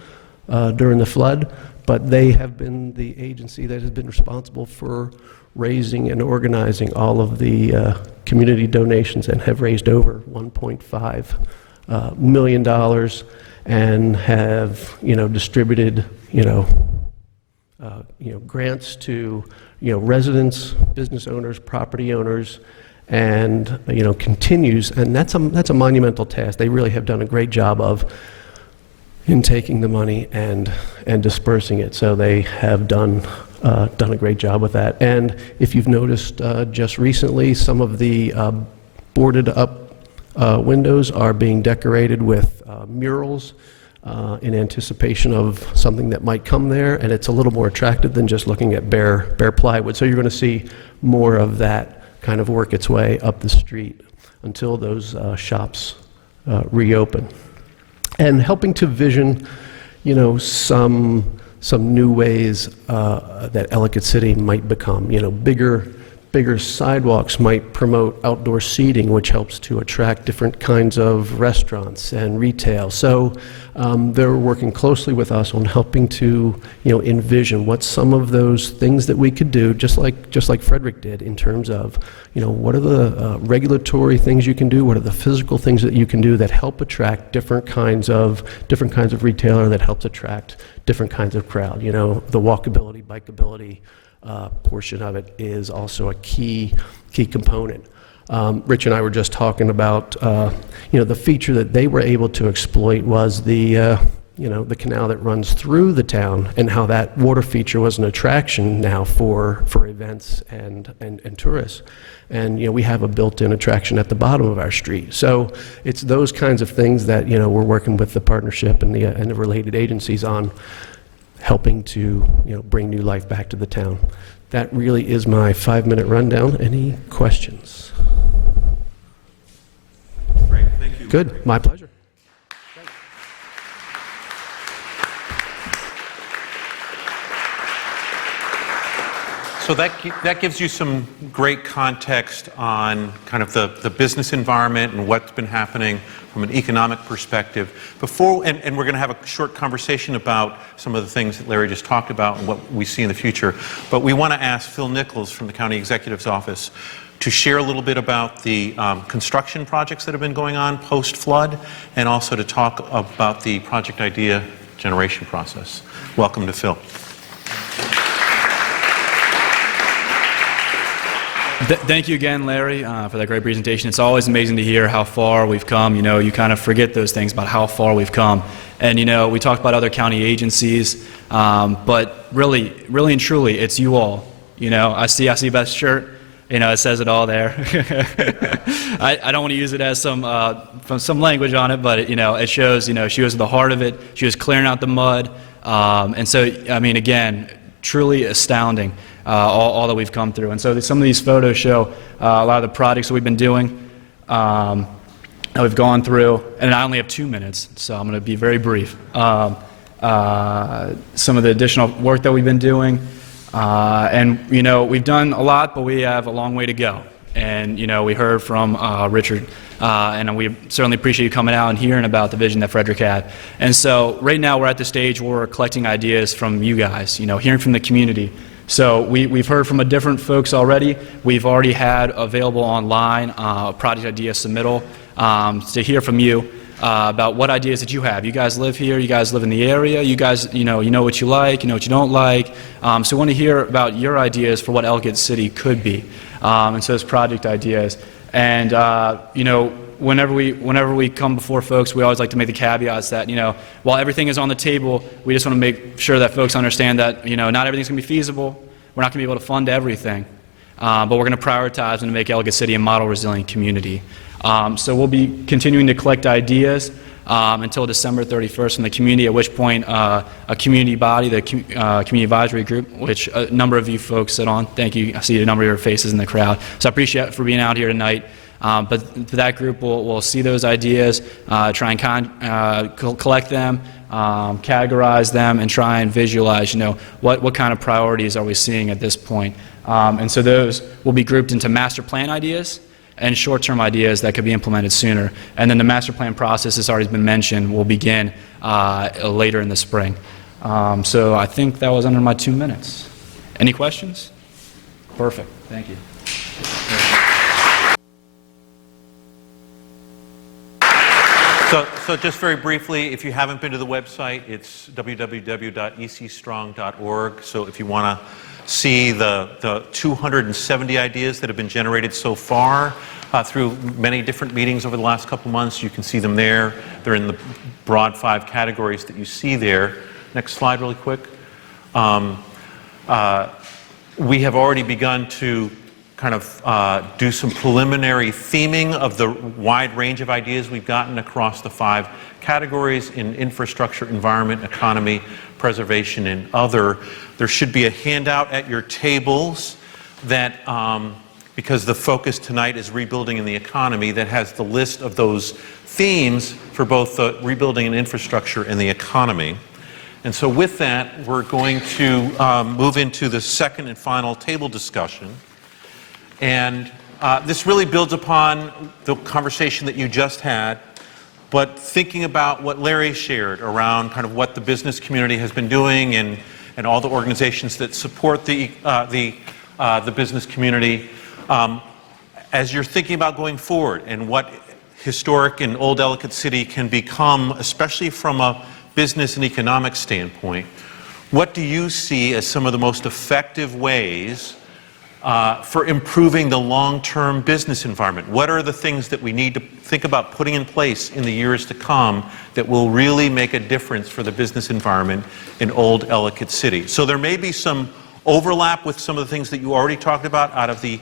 during the flood, but they have been the agency that has been responsible for raising and organizing all of the community donations and have raised over $1.5 million. And have distributed grants to residents, business owners, property owners, and continues. And that's a monumental task. They really have done a great job in taking the money and dispersing it. So they have done a great job with that. And if you've noticed, just recently, some of the boarded up windows are being decorated with murals in anticipation of something that might come there, and it's a little more attractive than just looking at bare plywood. So you're going to see more of that kind of work its way up the street until those shops reopen. And helping to vision, some new ways that Ellicott City might become, bigger sidewalks might promote outdoor seating, which helps to attract different kinds of restaurants and retail. So they're working closely with us on helping to, envision what some of those things that we could do, just like Frederick did, in terms of, what are the regulatory things you can do, what are the physical things that you can do that help attract different kinds of retailer, that helps attract different kinds of crowd. The walkability, bikeability portion of it is also a key component. Rich and I were just talking about, the feature that they were able to exploit was the canal that runs through the town, and how that water feature was an attraction now for events and tourists. And we have a built-in attraction at the bottom of our street. So it's those kinds of things that we're working with the partnership and the related agencies on, helping to bring new life back to the town. That really is my 5-minute rundown. Any questions? Great, thank you. Good, my pleasure. So that gives you some great context on kind of the business environment and what's been happening from an economic perspective. And we're going to have a short conversation about some of the things that Larry just talked about and what we see in the future. But we want to ask Phil Nichols from the County Executive's Office to share a little bit about the construction projects that have been going on post-flood, and also to talk about the project idea generation process. Welcome to Phil. Thank you again, Larry, for that great presentation. It's always amazing to hear how far we've come. You kind of forget those things about how far we've come. And, we talked about other county agencies, but really and truly, it's you all. I see Beth's shirt. It says it all there. I don't want to use it as some language on it, but it shows. She was at the heart of it. She was clearing out the mud, and so I mean, again, truly astounding all that we've come through. And so some of these photos show a lot of the projects that we've been doing, that we've gone through, and I only have 2 minutes, so I'm going to be very brief. Some of the additional work that we've been doing. And we've done a lot, but we have a long way to go. And we heard from Richard, and we certainly appreciate you coming out and hearing about the vision that Frederick had. And so right now we're at the stage where we're collecting ideas from you guys, hearing from the community. So we've heard from different folks already. We've already had available online project idea submittal to hear from you. About what ideas that you have. You guys live here, you guys live in the area, you guys, you know what you like, you know what you don't like. So we want to hear about your ideas for what Ellicott City could be. And so it's project ideas. And, whenever we come before folks, we always like to make the caveats that, while everything is on the table, we just want to make sure that folks understand that, not everything's going to be feasible. We're not going to be able to fund everything. But we're going to prioritize and make Ellicott City a model resilient community. So we'll be continuing to collect ideas until December 31st from the community, at which point a community body, the Community Advisory Group, which a number of you folks sit on. Thank you. I see a number of your faces in the crowd. So I appreciate it for being out here tonight. But that group will see those ideas, try and collect them, categorize them, and try and visualize, what kind of priorities are we seeing at this point. And so those will be grouped into master plan ideas and short-term ideas that could be implemented sooner. And then the master plan process, as already been mentioned, will begin later in the spring. So I think that was under my 2 minutes. Any questions? Perfect. Thank you. So just very briefly, if you haven't been to the website, it's www.ecstrong.org. So if you want to see the 270 ideas that have been generated so far through many different meetings over the last couple months, you can see them there. They're in the broad 5 categories that you see there. Next slide really quick. We have already begun to kind of do some preliminary theming of the wide range of ideas we've gotten across the 5 categories in infrastructure, environment, economy, preservation, and other. There should be a handout at your tables that, because the focus tonight is rebuilding in the economy, that has the list of those themes for both the rebuilding and infrastructure and the economy. And so with that, we're going to move into the second and final table discussion. And this really builds upon the conversation that you just had, but thinking about what Larry shared around kind of what the business community has been doing and all the organizations that support the business community. As you're thinking about going forward and what historic and old Ellicott City can become, especially from a business and economic standpoint, what do you see as some of the most effective ways for improving the long-term business environment? What are the things that we need to think about putting in place in the years to come that will really make a difference for the business environment in old Ellicott City? So there may be some overlap with some of the things that you already talked about out of the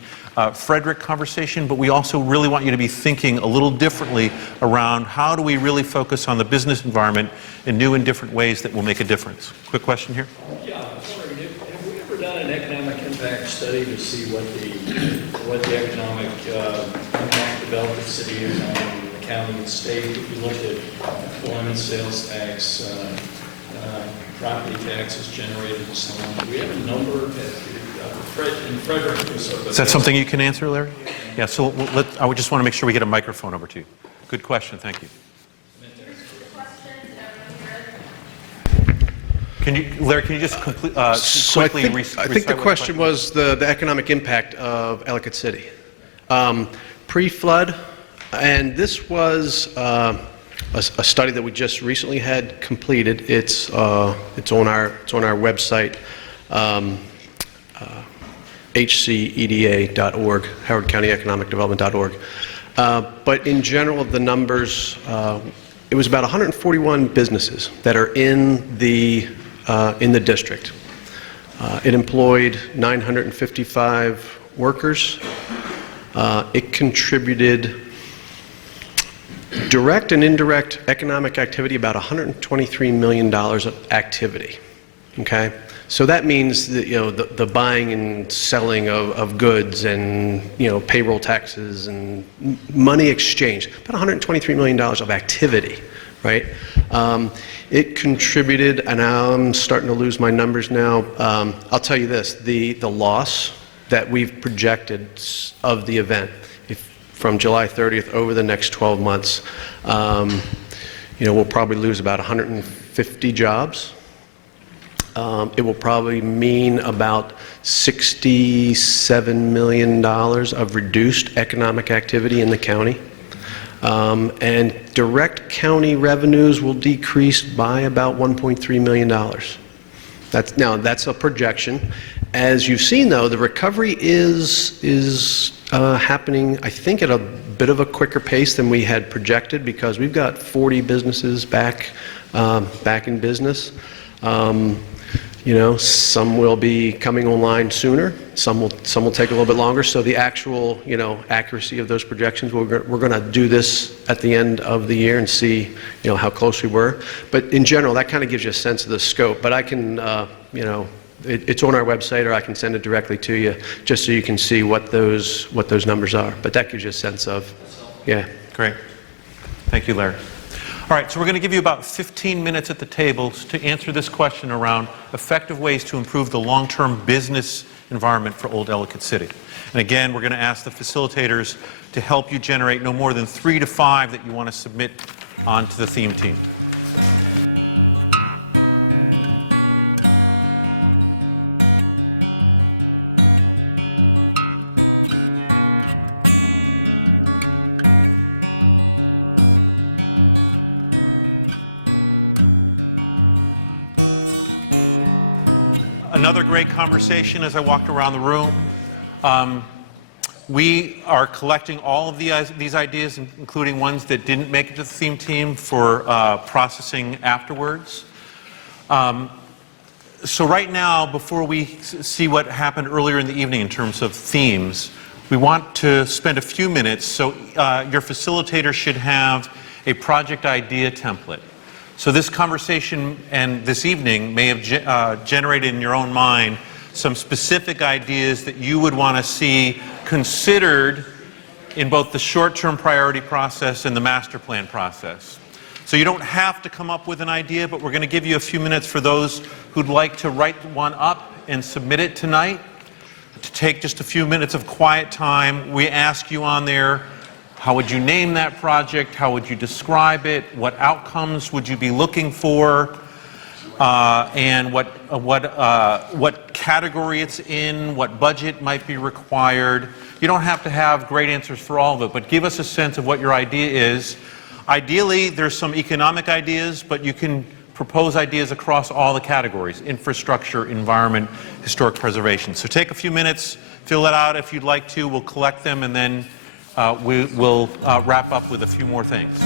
Frederick conversation, but we also really want you to be thinking a little differently around how do we really focus on the business environment in new and different ways that will make a difference. Quick question here. Yeah, I was wondering, have we ever done an economic impact study to see what the economic impact of Ellicott City is on the county and state? If you looked at employment, sales tax, property taxes generated and so on. Do we have a number in Frederick? Is that something you can answer, Larry? Yeah, so I would just want to make sure we get a microphone over to you. Good question, thank you. Larry, can you just quickly I think the recite question was the economic impact of Ellicott City. Pre-flood, and this was a study that we just recently had completed. It's on our website, hceda.org, Howard County Economic Development.org. But in general, the numbers, it was about 141 businesses that are in the district. It employed 955 workers. It contributed direct and indirect economic activity, about $123 million of activity. Okay? So that means that, the buying and selling of goods and, payroll taxes and money exchange, about $123 million of activity, right? It contributed, and I'm starting to lose my numbers now. I'll tell you this, the loss that we've projected of the event, from July 30th over the next 12 months, we'll probably lose about 150 jobs. It will probably mean about $67 million of reduced economic activity in the county. And direct county revenues will decrease by about $1.3 million. That's a projection. As you've seen, though, the recovery is happening, I think, at a bit of a quicker pace than we had projected, because we've got 40 businesses back in business. Some will be coming online sooner. Some will take a little bit longer. So the actual, accuracy of those projections, we're going to do this at the end of the year and see, how close we were. But in general, that kind of gives you a sense of the scope. But I can, it's on our website, or I can send it directly to you, just so you can see what those numbers are. But that gives you a sense of, yeah. Great. Thank you, Larry. All right, so we're going to give you about 15 minutes at the tables to answer this question around effective ways to improve the long-term business environment for Old Ellicott City. And again, we're going to ask the facilitators to help you generate no more than 3 to 5 that you want to submit onto the theme team. Another great conversation as I walked around the room. We are collecting all of these ideas, including ones that didn't make it to the theme team, for processing afterwards. So right now, before we see what happened earlier in the evening in terms of themes, we want to spend a few minutes. So your facilitator should have a project idea template. So this conversation and this evening may have generated in your own mind some specific ideas that you would want to see considered in both the short-term priority process and the master plan process. So you don't have to come up with an idea, but we're going to give you a few minutes for those who'd like to write one up and submit it tonight, to take just a few minutes of quiet time. We ask you on there, how would you name that project? How would you describe it? What outcomes would you be looking for? And what category it's in? What budget might be required? You don't have to have great answers for all of it, but give us a sense of what your idea is. Ideally, there's some economic ideas, but you can propose ideas across all the categories: infrastructure, environment, historic preservation. So take a few minutes, fill it out if you'd like to. We'll collect them, and then we'll wrap up with a few more things.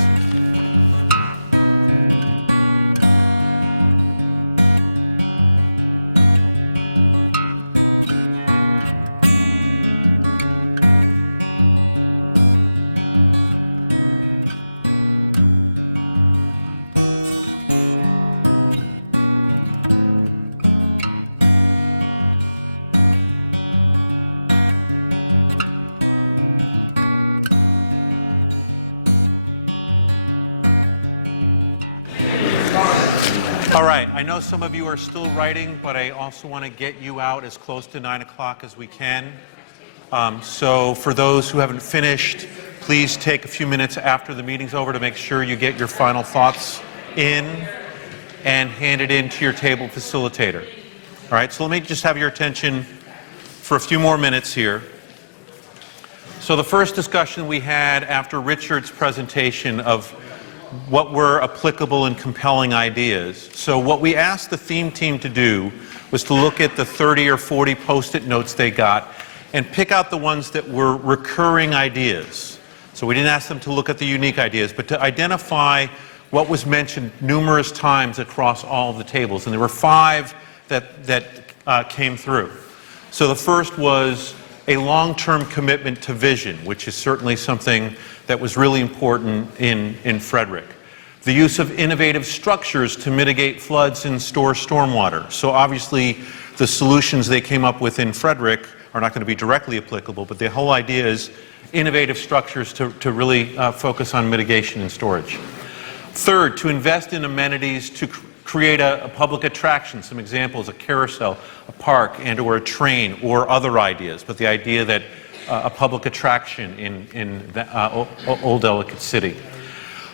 All right, I know some of you are still writing, but I also want to get you out as close to 9 o'clock as we can. So for those who haven't finished, please take a few minutes after the meeting's over to make sure you get your final thoughts in and hand it in to your table facilitator. All right, so let me just have your attention for a few more minutes here. So the first discussion we had after Richard's presentation of what were applicable and compelling ideas. So what we asked the theme team to do was to look at the 30 or 40 post-it notes they got and pick out the ones that were recurring ideas. So we didn't ask them to look at the unique ideas, but to identify what was mentioned numerous times across all of the tables. And there were 5 that came through. So the first was a long-term commitment to vision, which is certainly something that was really important in Frederick. The use of innovative structures to mitigate floods and store stormwater. So obviously, the solutions they came up with in Frederick are not going to be directly applicable, but the whole idea is innovative structures to really focus on mitigation and storage. Third, to invest in amenities to create a public attraction. Some examples, a carousel, a park, and or a train, or other ideas. But the idea that a public attraction in the, Old Ellicott City.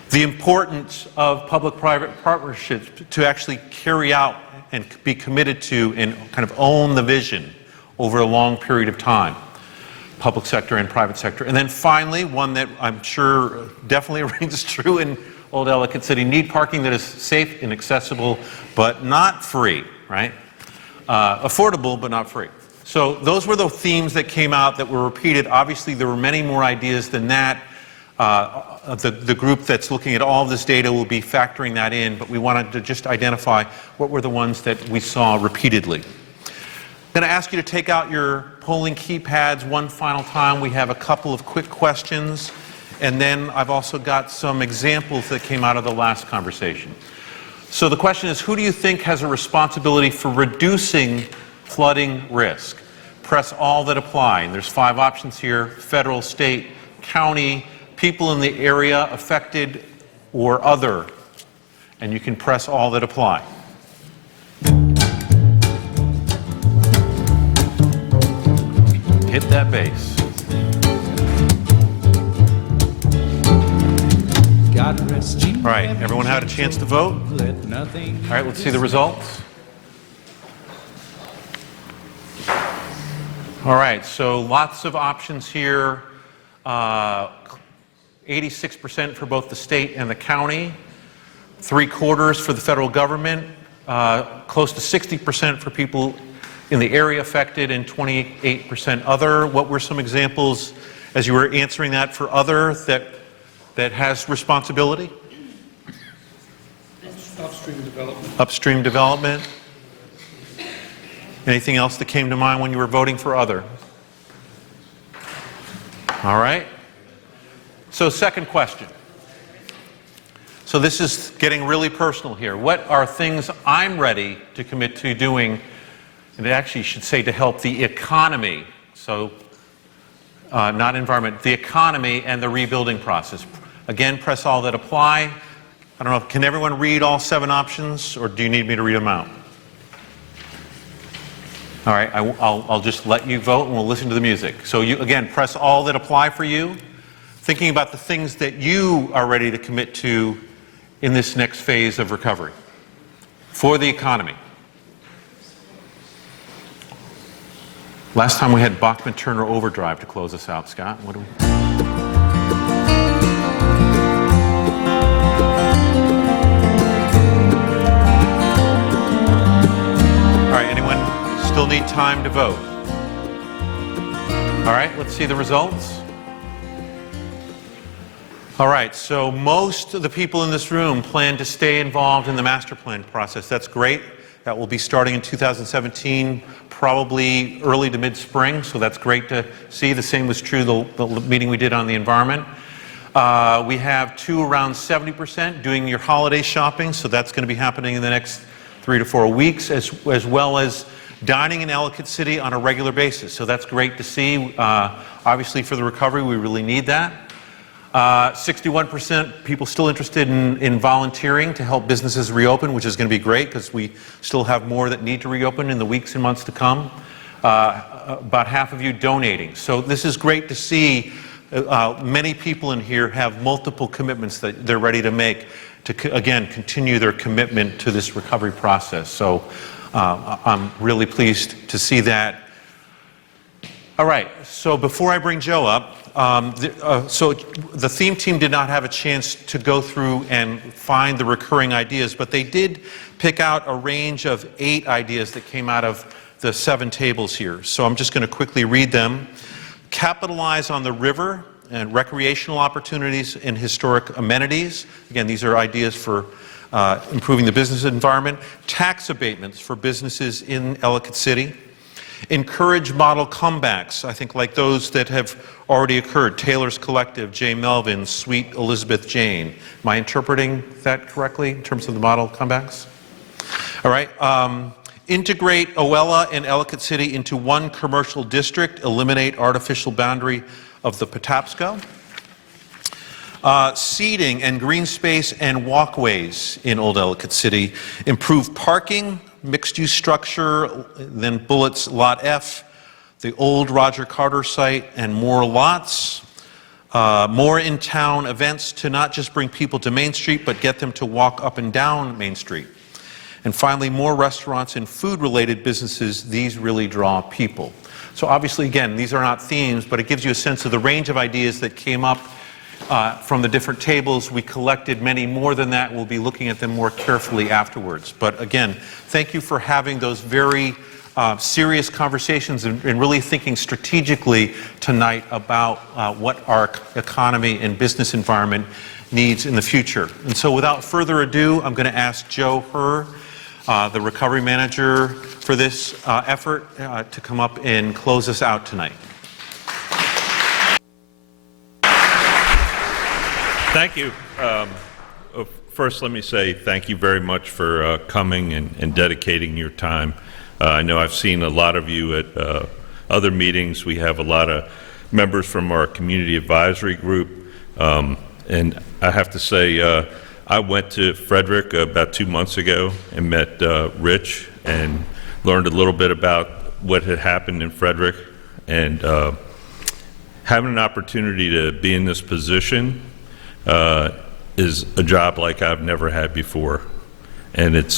The importance of public-private partnerships to actually carry out and be committed to and kind of own the vision over a long period of time. Public sector and private sector. And then finally, one that I'm sure definitely rings true in Old Ellicott City, need parking that is safe and accessible, but not free, right? Affordable, but not free. So those were the themes that came out that were repeated. Obviously, there were many more ideas than that. The group that's looking at all of this data will be factoring that in, but we wanted to just identify what were the ones that we saw repeatedly. I'm going to ask you to take out your polling keypads one final time. We have a couple of quick questions. And then I've also got some examples that came out of the last conversation. So the question is, who do you think has a responsibility for reducing flooding risk? Press all that apply. And there's 5 options here: federal, state, county, people in the area affected, or other. And you can press all that apply. Hit that base. All right, everyone had a chance to vote? All right, let's see the results. All right, so lots of options here. 86% for both the state and the county, 3/4 for the federal government, close to 60% for people in the area affected, and 28% other. What were some examples as you were answering that for other that has responsibility? Upstream development. Upstream development. Anything else that came to mind when you were voting for other? All right. So second question. So this is getting really personal here. What are things I'm ready to commit to doing, and it actually should say to help the economy, so not environment, the economy and the rebuilding process? Again, press all that apply. I don't know, can everyone read all 7 options, or do you need me to read them out? All right, I'll just let you vote and we'll listen to the music. So you, again, press all that apply for you, thinking about the things that you are ready to commit to in this next phase of recovery for the economy. Last time we had Bachman-Turner Overdrive to close us out, Scott. What do we... Still need time to vote. All right, let's see the results. All right, so most of the people in this room plan to stay involved in the master plan process. That's great. That will be starting in 2017, probably early to mid-spring, so that's great to see. The same was true the meeting we did on the environment. We have around 70% doing your holiday shopping, so that's going to be happening in the next 3 to 4 weeks, as well as dining in Ellicott City on a regular basis. So that's great to see. Obviously, for the recovery, we really need that. 61% people still interested in volunteering to help businesses reopen, which is going to be great because we still have more that need to reopen in the weeks and months to come. About half of you donating. So this is great to see. Many people in here have multiple commitments that they're ready to make to, again, continue their commitment to this recovery process. So I'm really pleased to see that. All right, so before I bring Joe up, so the theme team did not have a chance to go through and find the recurring ideas, but they did pick out a range of 8 ideas that came out of the 7 tables here. So I'm just going to quickly read them. Capitalize on the river and recreational opportunities and historic amenities. Again, these are ideas for improving the business environment. Tax abatements for businesses in Ellicott City. Encourage model comebacks, I think like those that have already occurred. Taylor's Collective, Jay Melvin, Sweet Elizabeth Jane. Am I interpreting that correctly in terms of the model comebacks? All right. Integrate Oella and Ellicott City into one commercial district. Eliminate artificial boundary of the Patapsco. Seating and green space and walkways in Old Ellicott City. Improve parking, mixed-use structure, then bullets Lot F, the old Roger Carter site, and more lots. More in-town events to not just bring people to Main Street, but get them to walk up and down Main Street. And finally, more restaurants and food-related businesses. These really draw people. So obviously, again, these are not themes, but it gives you a sense of the range of ideas that came up from the different tables. We collected many more than that. We'll be looking at them more carefully afterwards. But again, thank you for having those very serious conversations and really thinking strategically tonight about what our economy and business environment needs in the future. And so without further ado, I'm going to ask Joe Herr, the recovery manager for this effort, to come up and close us out tonight. Thank you. First, let me say thank you very much for coming and dedicating your time. I know I've seen a lot of you at other meetings. We have a lot of members from our community advisory group. And I have to say, I went to Frederick about 2 months ago and met Rich and learned a little bit about what had happened in Frederick. And having an opportunity to be in this position is a job like I've never had before. And it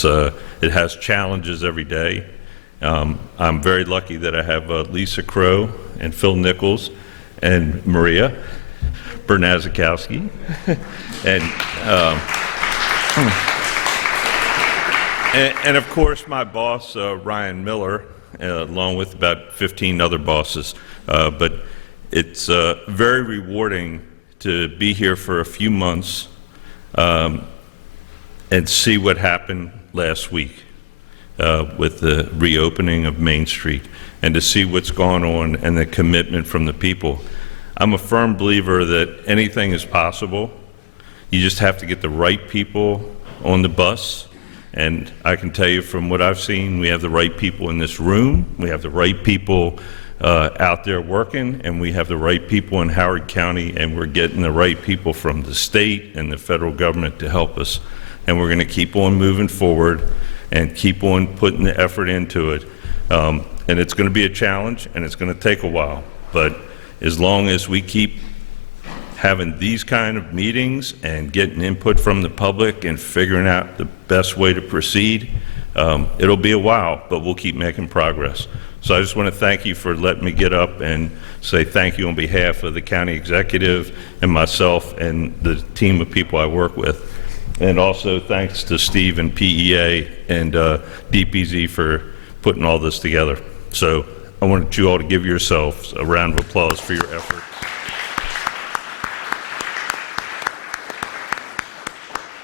has challenges every day. I'm very lucky that I have Lisa Crow and Phil Nichols and Maria Bernazikowski and of course my boss Ryan Miller, along with about 15 other bosses. But it's very rewarding to be here for a few months and see what happened last week with the reopening of Main Street, and to see what's going on and the commitment from the people. I'm a firm believer that anything is possible. You just have to get the right people on the bus. And I can tell you from what I've seen, we have the right people in this room, we have the right people out there working, and we have the right people in Howard County, and we're getting the right people from the state and the federal government to help us. And we're going to keep on moving forward and keep on putting the effort into it. And it's going to be a challenge, and it's going to take a while. But as long as we keep having these kind of meetings and getting input from the public and figuring out the best way to proceed, it'll be a while, but we'll keep making progress. So I just want to thank you for letting me get up and say thank you on behalf of the county executive and myself and the team of people I work with. And also thanks to Steve and PEA and DPZ for putting all this together. So I want you all to give yourselves a round of applause for your effort.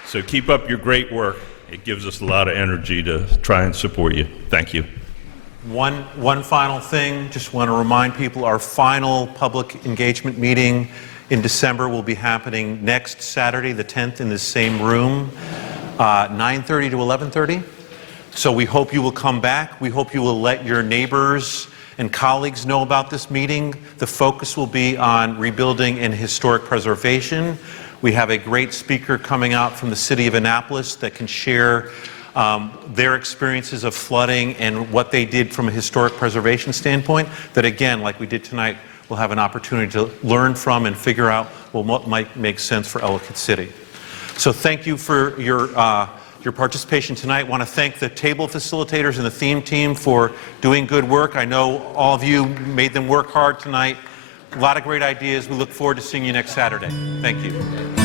So keep up your great work. It gives us a lot of energy to try and support you. Thank you. One final thing, just want to remind people our final public engagement meeting in December will be happening next Saturday, the 10th, in the same room, 9:30 to 11:30. So we hope you will come back. We hope you will let your neighbors and colleagues know about this meeting. The focus will be on rebuilding and historic preservation. We have a great speaker coming out from the city of Annapolis that can share their experiences of flooding and what they did from a historic preservation standpoint, that again, like we did tonight, we'll have an opportunity to learn from and figure out what might make sense for Ellicott City. So thank you for your participation tonight. I want to thank the table facilitators and the theme team for doing good work. I know all of you made them work hard tonight. A lot of great ideas. We look forward to seeing you next Saturday. Thank you.